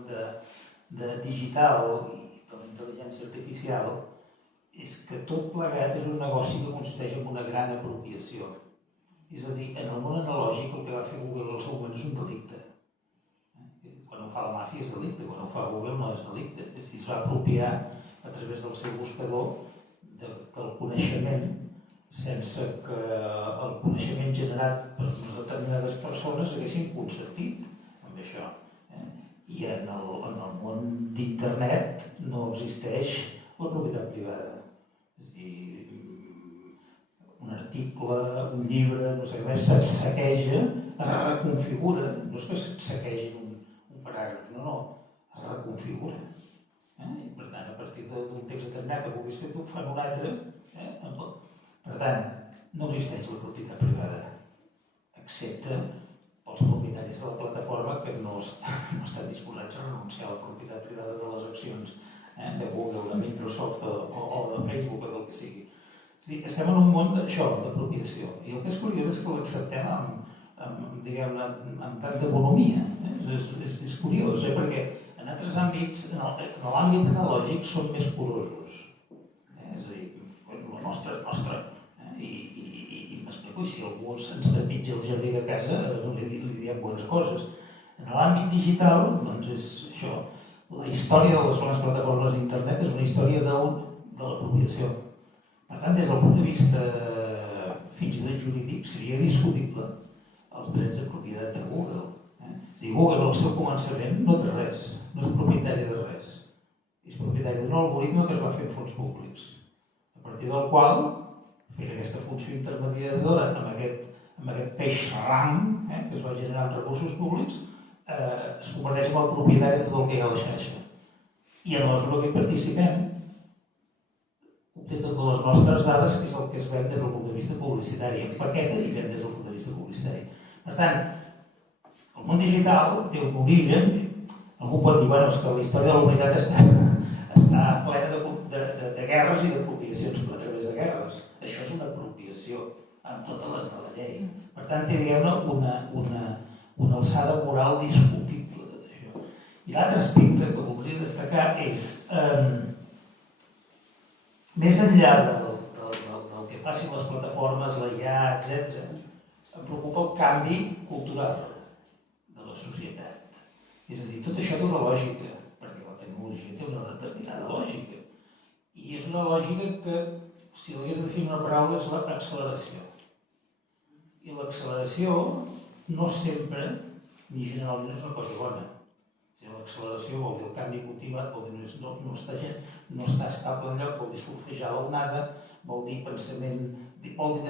digital i de la intel·ligència artificial és que tot plegat és un negoci que consisteix en una gran apropiació. És a dir, en el món analògic el que va fer Google al seu moment és un delicte. Quan ho fa la màfia és delicte, quan ho fa Google no és delicte. És a dir, es va apropiar a través del seu buscador del coneixement sense que el coneixement generat per unes determinades persones haguessin consentit amb això. I en el món d'internet no existeix la propietat privada. És a dir, un article, un llibre, no sé què més, se't saqueja, es reconfigura. No és que se't saquegi un paràgraf, no, es reconfigura. I per tant, a partir d'un text determinat que puguis fer tu, fan un altre. Per tant, no existeix la propietat privada, excepte pels propietaris de la plataforma que no estan disposats a renunciar a la propietat privada de les accions de Google, de Microsoft o de Facebook o del que sigui. És a dir, estem en un món d'això, d'apropiació. I el que és curiós és que l'acceptem amb tanta bonomia. És curiós, perquè en altres àmbits, en l'àmbit analògic, som més curosos. És a dir, la nostra. I m'explico, si algú ens trepitja el jardí de casa, no li diem quatre coses. En l'àmbit digital, doncs és això. La història de les grans plataformes d'internet és una història de l'apropiació. Per tant, des del punt de vista fins i tot jurídic, seria discutible els drets de propietat de Google. És a dir, Google, al seu començament, no té res, no és propietari de res. És propietari d'un algoritme que es va fer en fons públics, a partir del qual, fent aquesta funció intermediadora amb aquest peix rang que es va generar amb recursos públics, es converteix en el propietari de tot el que hi ha a la xarxa. I en la mesura que hi participem, obté totes les nostres dades, que és el que es ven des del punt de vista publicitari, empaqueta i ven des del punt de vista publicitari. Per tant, el món digital té un origen, algú pot dir, bueno, és que la història de la humanitat està plena de guerres i d'apropiacions, però a través de guerres. Això és una apropiació amb totes les de la llei. Per tant, té, diguem-ne, una alçada moral discutible de tot això. I l'altre aspecte que voldria destacar és, més enllà del que facin les plataformes, la IA, etc., em preocupa el canvi cultural de la societat. És a dir, tot això té una lògica, perquè la tecnologia té una determinada lògica. I és una lògica que, si l'hagués de definir una paraula, és l'acceleració. I l'acceleració no sempre, ni generalment, és una cosa bona. L'acceleració vol dir el canvi continuat, vol dir no està estable enlloc, vol dir surfejar l'onada, vol dir pensament, vol dir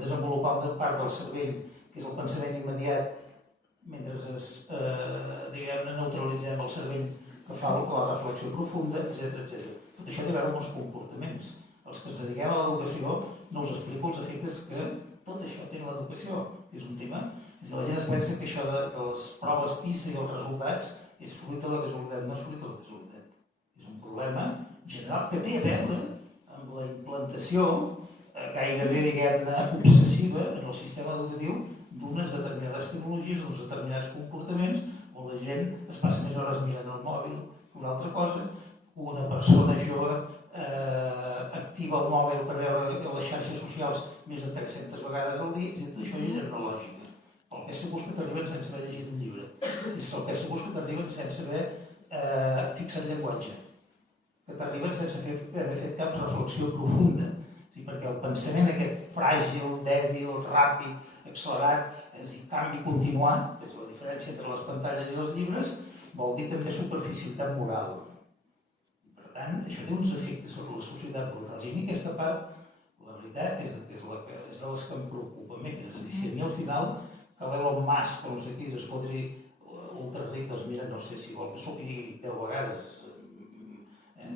desenvolupar una part del cervell, que és el pensament immediat, mentre neutralitzem el cervell que fa la reflexió profunda, etc. Tot això té a veure amb els comportaments. Els que ens dediquem a l'educació no us explico els efectes que tot això té en l'educació. És un tema. La gent es pensa que això de les proves PISA i els resultats és fruit de la casualitat. No és fruit de la casualitat. És un problema general que té a veure amb la implantació gairebé, diguem-ne, obsessiva en el sistema educatiu d'unes determinades tecnologies, d'uns determinats comportaments, on la gent es passa més hores mirant el mòbil que una altra cosa, una persona jove activa el mòbil per veure les xarxes socials més de 300 vegades al dia, i tot això ja és una lògica. El que és segur que t'arriben sense haver llegit un llibre. És el que és segur que t'arriben sense haver fixat llenguatge. Que t'arriben sense haver fet cap reflexió profunda. Sí, perquè el pensament aquest fràgil, dèbil, ràpid, accelerat, és a dir, canvi continuat, que és la diferència entre les pantalles i els llibres, vol dir també superficialitat moral. Per tant, això té uns efectes sobre la societat brutals. I a mi aquesta part, la veritat, és de les que em preocupa més. És a dir, si a mi al final que l'Elon Musk, que no sé qui, es fotri ultra ric, doncs mira, no sé si vol que sopi 10 vegades,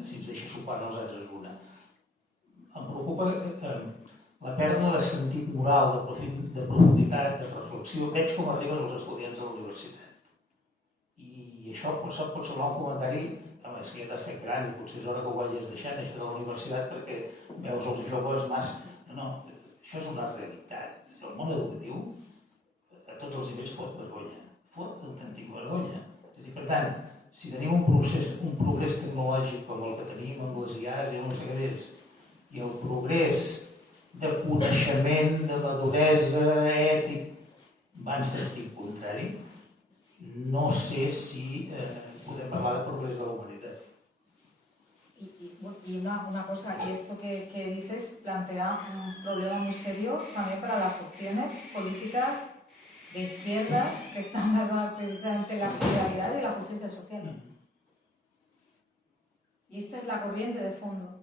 si ens deixa sopar nosaltres una. Em preocupa la pèrdua de sentit moral, de profunditat, de reflexió. Veig com arriben els estudiants a la universitat. I això pot semblar un comentari, home, és que ja t'has fet gran i potser és hora que ho vagis deixant, això de la universitat, perquè veus els joves No, això és una realitat. El món educatiu, a tots els nivells, fot vergonya. Fot autèntic vergonya. És a dir, per tant, si tenim un progrés tecnològic com el que tenim amb les IAs i no sé què és, i el progrés de coneixement, de maduresa, ètic, va en sentit contrari, no sé si podem parlar de progrés de la humanitat. Y una cosa, y esto que dices plantea un problema muy serio también para las opciones políticas de izquierdas que están basadas precisamente en la solidaridad y la justicia social. Y esta es la corriente de fondo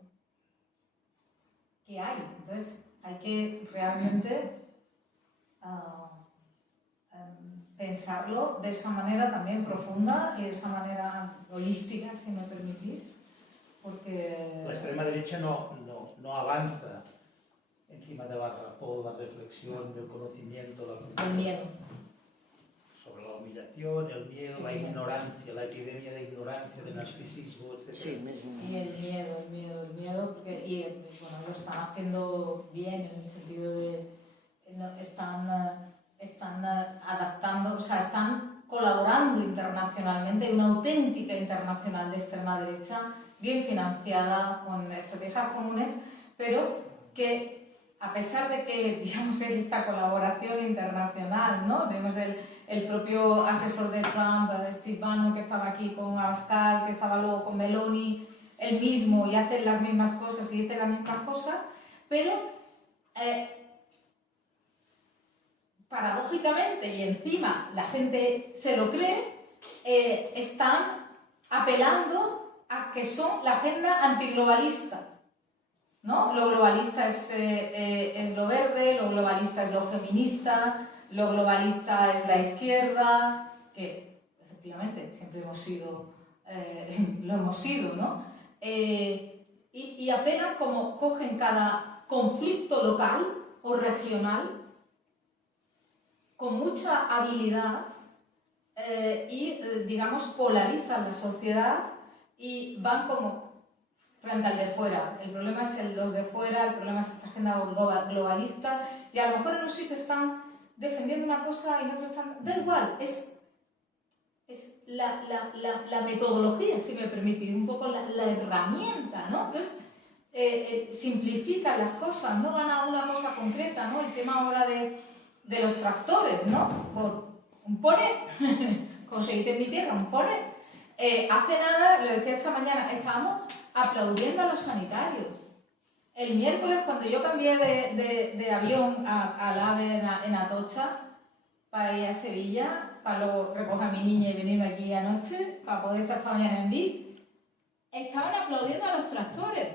que hay. Entonces hay que realmente pensarlo de esa manera también profunda y de esa manera holística, si me permitís. Porque la extrema derecha no avanza encima de la razón, la reflexión, el conocimiento, el miedo. Sobre la humillación, el miedo, la ignorancia, la epidemia de ignorancia, de narcisismo, etc. Sí, y el miedo, porque bueno, lo están haciendo bien en el sentido de están adaptando, o sea, están colaborando internacionalmente, una auténtica internacional de extrema derecha, bien financiada, con estrategias comunes, pero que a pesar de que, digamos, esta colaboración internacional, ¿no? Tenemos el propio asesor de Trump, Steve Bannon, que estaba aquí con Abascal, que estaba luego con Meloni, él mismo, y hacen las mismas cosas y dicen las mismas cosas, pero paradójicamente, y encima la gente se lo cree, están apelando a que son la agenda antiglobalista, ¿no? Lo globalista es lo verde, lo globalista es lo feminista, lo globalista es la izquierda, que efectivamente siempre hemos sido, lo hemos sido, ¿no? Y apenas como cogen cada conflicto local o regional con mucha habilidad y, digamos, polarizan la sociedad y van como frente al de fuera. El problema es los de fuera, el problema es esta agenda globalista, y a lo mejor en un sitio están defendiendo una cosa y en otro están... Da igual, es la metodología, si me permitís, un poco la herramienta, ¿no? Entonces, simplifica las cosas, no van a una cosa concreta, ¿no? El tema ahora de los tractores, ¿no? Por un pone, como se dice en mi tierra, un pone. Hace nada, lo decía esta mañana, estábamos aplaudiendo a los sanitarios. El miércoles, cuando yo cambié de avión al AVE en Atocha para ir a Sevilla, para luego recoger a mi niña y venirme aquí anoche, para poder estar esta mañana en VIP, estaban aplaudiendo a los tractores.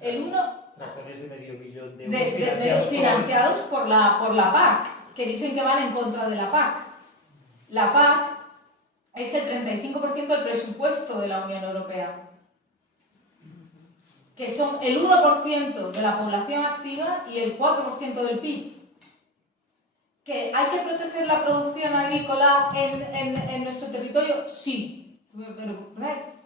El uno... Tractores de medio millón de euros financiados por la PAC, que dicen que van en contra de la PAC. La PAC es el 35% del presupuesto de la Unión Europea, que son el 1% de la población activa y el 4% del PIB. ¿Que hay que proteger la producción agrícola en nuestro territorio? Sí. Pero,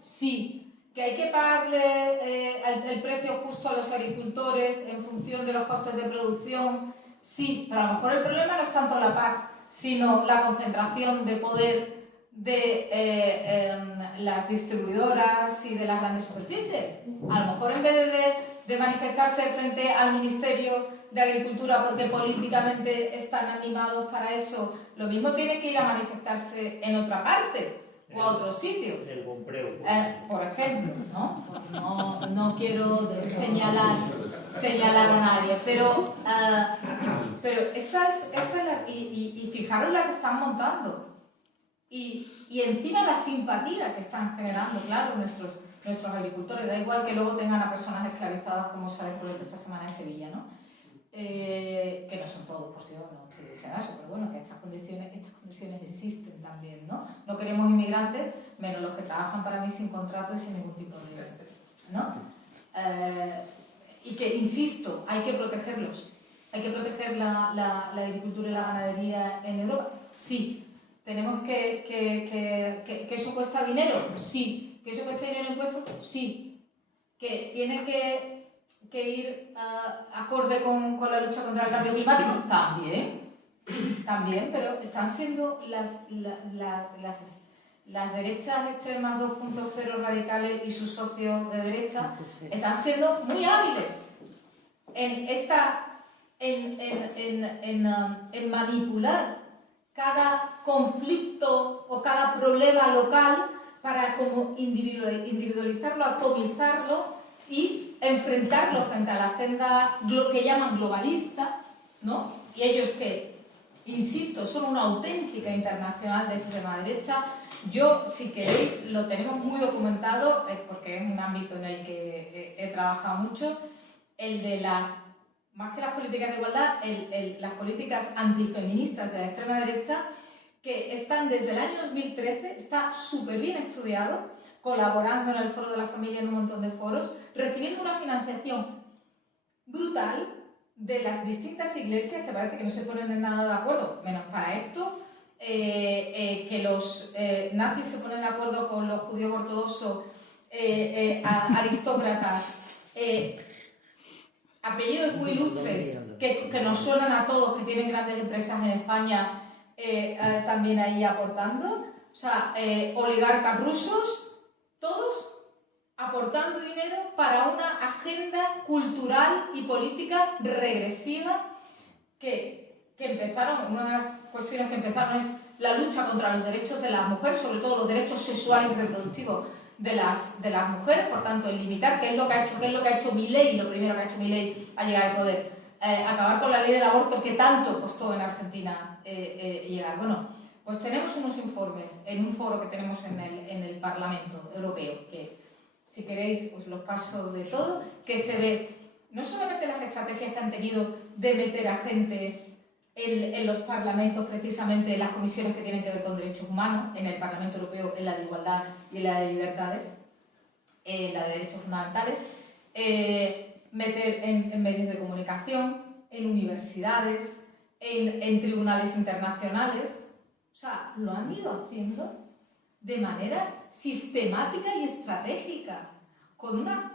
sí. que hay que pagarle el precio justo a los agricultores en función de los costes de producción, sí, pero a lo mejor el problema no es tanto la PAC, sino la concentración de poder de las distribuidoras y de las grandes superficies. A lo mejor en vez de manifestarse frente al Ministerio de Agricultura porque políticamente están animados para eso, lo mismo tiene que ir a manifestarse en otra parte o a otro sitio. El Bonpreu. Por ejemplo, ¿no? No quiero señalar a nadie, pero esta es y fijaros la que están montando. Y encima la simpatía que están generando, claro, nuestros agricultores. Da igual que luego tengan a personas esclavizadas, como se ha descubierto esta semana en Sevilla, ¿no? Que no son todos, por Dios, no estoy diciendo eso, pero bueno, que estas condiciones existen también, ¿no? No queremos inmigrantes, menos los que trabajan para mí sin contrato y sin ningún tipo de... ¿no? Y que, insisto, hay que protegerlos. ¿Hay que proteger la agricultura y la ganadería en Europa? Sí. ¿Tenemos que eso cuesta dinero? Sí. ¿Que eso cuesta dinero en impuestos? Sí. ¿Que tiene que ir acorde con la lucha contra el cambio climático? También, pero están siendo las derechas extremas 2.0 radicales y sus socios de derecha están siendo muy hábiles en manipular cada conflicto o cada problema local para como individualizarlo, atomizarlo y enfrentarlo frente a la agenda que llaman globalista, ¿no? Y ellos que, insisto, son una auténtica internacional de extrema derecha. Yo, si queréis, lo tenemos muy documentado, porque es un ámbito en el que he trabajado mucho, el de más que las políticas de igualdad, las políticas antifeministas de la extrema derecha, que están desde el año 2013, está súper bien estudiado, colaborando en el Foro de la Familia en un montón de foros, recibiendo una financiación brutal de las distintas iglesias, que parece que no se ponen en nada de acuerdo, menos para esto, que los nazis se ponen de acuerdo con los judíos ortodoxos, aristócratas, apellidos muy ilustres que nos suenan a todos, que tienen grandes empresas en España, también ahí aportando, o sea, oligarcas rusos, todos aportando dinero para una agenda cultural y política regresiva que empezaron. Una de las cuestiones que empezaron es la lucha contra los derechos de las mujeres, sobre todo los derechos sexuales y reproductivos de las mujeres, por tanto, el limitar, qué es lo que ha hecho Milei, lo primero que ha hecho Milei al llegar al poder, acabar con la ley del aborto que tanto costó en Argentina llegar. Bueno, pues tenemos unos informes en un foro que tenemos en el Parlamento Europeo, que si queréis os los paso de todo, que se ve no solamente las estrategias que han tenido de meter a gente en los parlamentos, precisamente en las comisiones que tienen que ver con derechos humanos, en el Parlamento Europeo, en la de igualdad y en la de libertades, en la de derechos fundamentales, meter en medios de comunicación, en universidades, en tribunales internacionales. O sea, lo han ido haciendo de manera sistemática y estratégica, con una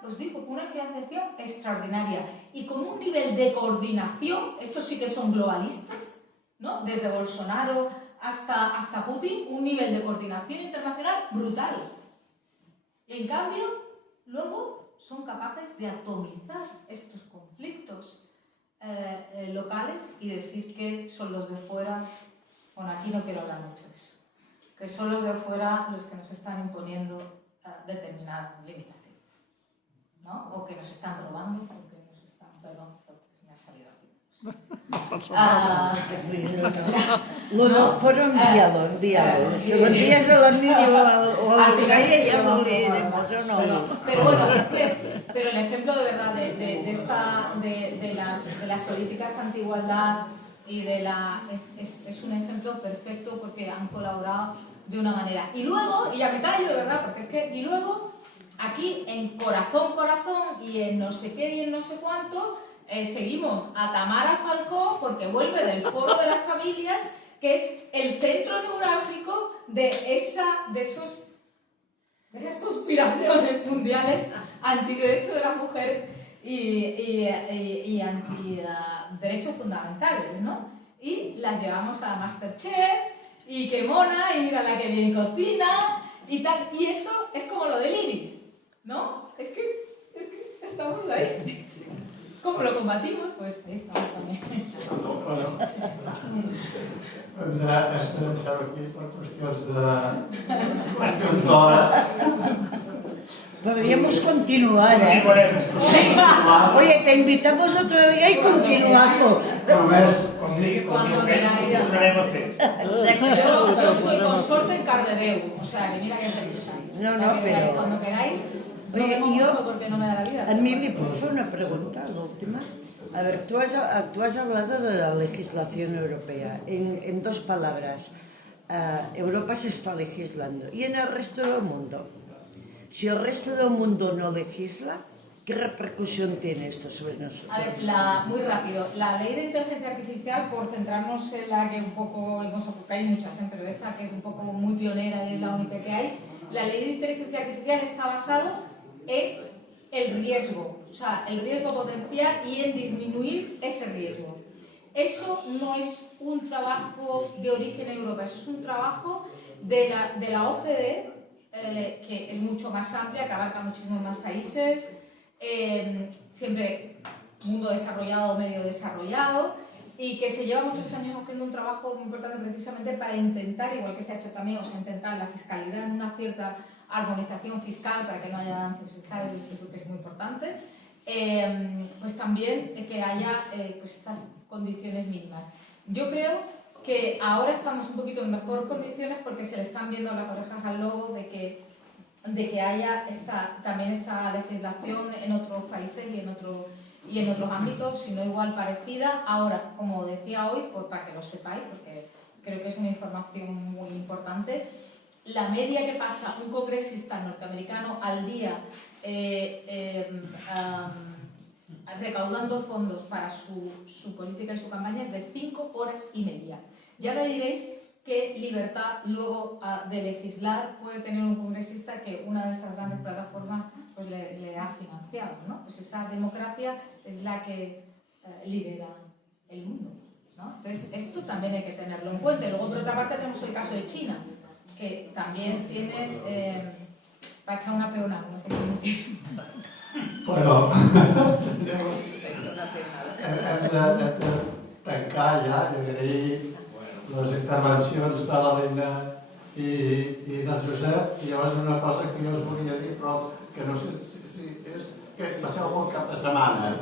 financiación extraordinaria y con un nivel de coordinación. Estos sí que son globalistas, ¿no? Desde Bolsonaro hasta Putin, un nivel de coordinación internacional brutal. Y en cambio, luego son capaces de atomizar estos conflictos locales y decir que son los de fuera. Bueno, aquí no quiero hablar mucho de eso, que son los de fuera los que nos están imponiendo determinadas limitaciones, ¿no? O que nos están robando, o que nos están... Perdón, porque se me ha salido aquí. Lo del foro, envíalo. Si lo envías a la niña o a la calle, ya lo leeremos, ¿o no? Pero bueno, pero el ejemplo de verdad de las políticas anti-igualdad y es un ejemplo perfecto porque han colaborado de una manera. Y luego, y ya me callo de verdad, porque es que, y luego, aquí en Corazón y en no sé qué y en no sé cuánto, seguimos a Tamara Falcó porque vuelve del Foro de las Familias, que es el centro neurálgico de esos de las conspiraciones mundiales antiderechos de las mujeres y antiderechos fundamentales, ¿no? Y las llevamos a Masterchef, y qué mona, y mira la que bien cocina, y tal. Y eso es como lo del iris, ¿no? Es que estamos ahí. ¿Cómo lo combatimos? Pues ahí estamos también. Bueno, hem deixar aquí per qüestions d'hores. Podríamos continuar, ¿eh? Oye, te invitamos otro día y continuamos. Només, Com digui, ho tornarem a fer. Yo soy consorte en Cardedeu, o sea, que mira que cerquita. No, pero... Cuando queráis, no Oye, vengo mucho porque no me da la vida. A mí le puedo hacer una pregunta, la última. A ver, tú has hablado de la legislación europea. En dos palabras, Europa se está legislando. ¿Y en el resto del mundo? Si el resto del mundo no legisla, ¿qué repercusión tiene esto sobre nosotros? A ver, muy rápido. La ley de inteligencia artificial, por centrarnos en la que un poco hemos enfocado, hay muchas, pero esta que es un poco muy pionera y es la única que hay, la ley de inteligencia artificial está basada en el riesgo, o sea, el riesgo potencial y en disminuir ese riesgo. Eso no es un trabajo de origen en Europa, eso es un trabajo de la OCDE, que es mucho más amplia, que abarca muchísimos más países, siempre mundo desarrollado o medio desarrollado, y que se lleva muchos años haciendo un trabajo muy importante precisamente para intentar, igual que se ha hecho también, o sea, intentar la fiscalidad en una cierta armonización fiscal para que no haya daños fiscales, y esto creo que es muy importante, pues también que haya pues estas condiciones mínimas. Yo creo que ahora estamos un poquito en mejores condiciones porque se le están viendo las orejas al lobo de que haya también esta legislación en otros países y en otros ámbitos, si no igual parecida. Ahora, como decía hoy, pues para que lo sepáis, porque creo que es una información muy importante, la media que pasa un congresista norteamericano al día recaudando fondos para su política y su campaña es de 5 horas y media. Ya me diréis qué libertad luego de legislar puede tener un congresista que una de estas grandes plataformas pues, le ha financiado, ¿no? Pues esa democracia es la que lidera el mundo, ¿no? Entonces, esto también hay que tenerlo en cuenta. Y luego, por otra parte, tenemos el caso de China, que también tiene para echar una peona, como se quiere decir. Bueno, hem de tancar ja i agrair les intervencions de l'Helena i d'en Josep. I llavors una cosa que jo us volia dir, però que no sé si és que passeu bon cap de setmana.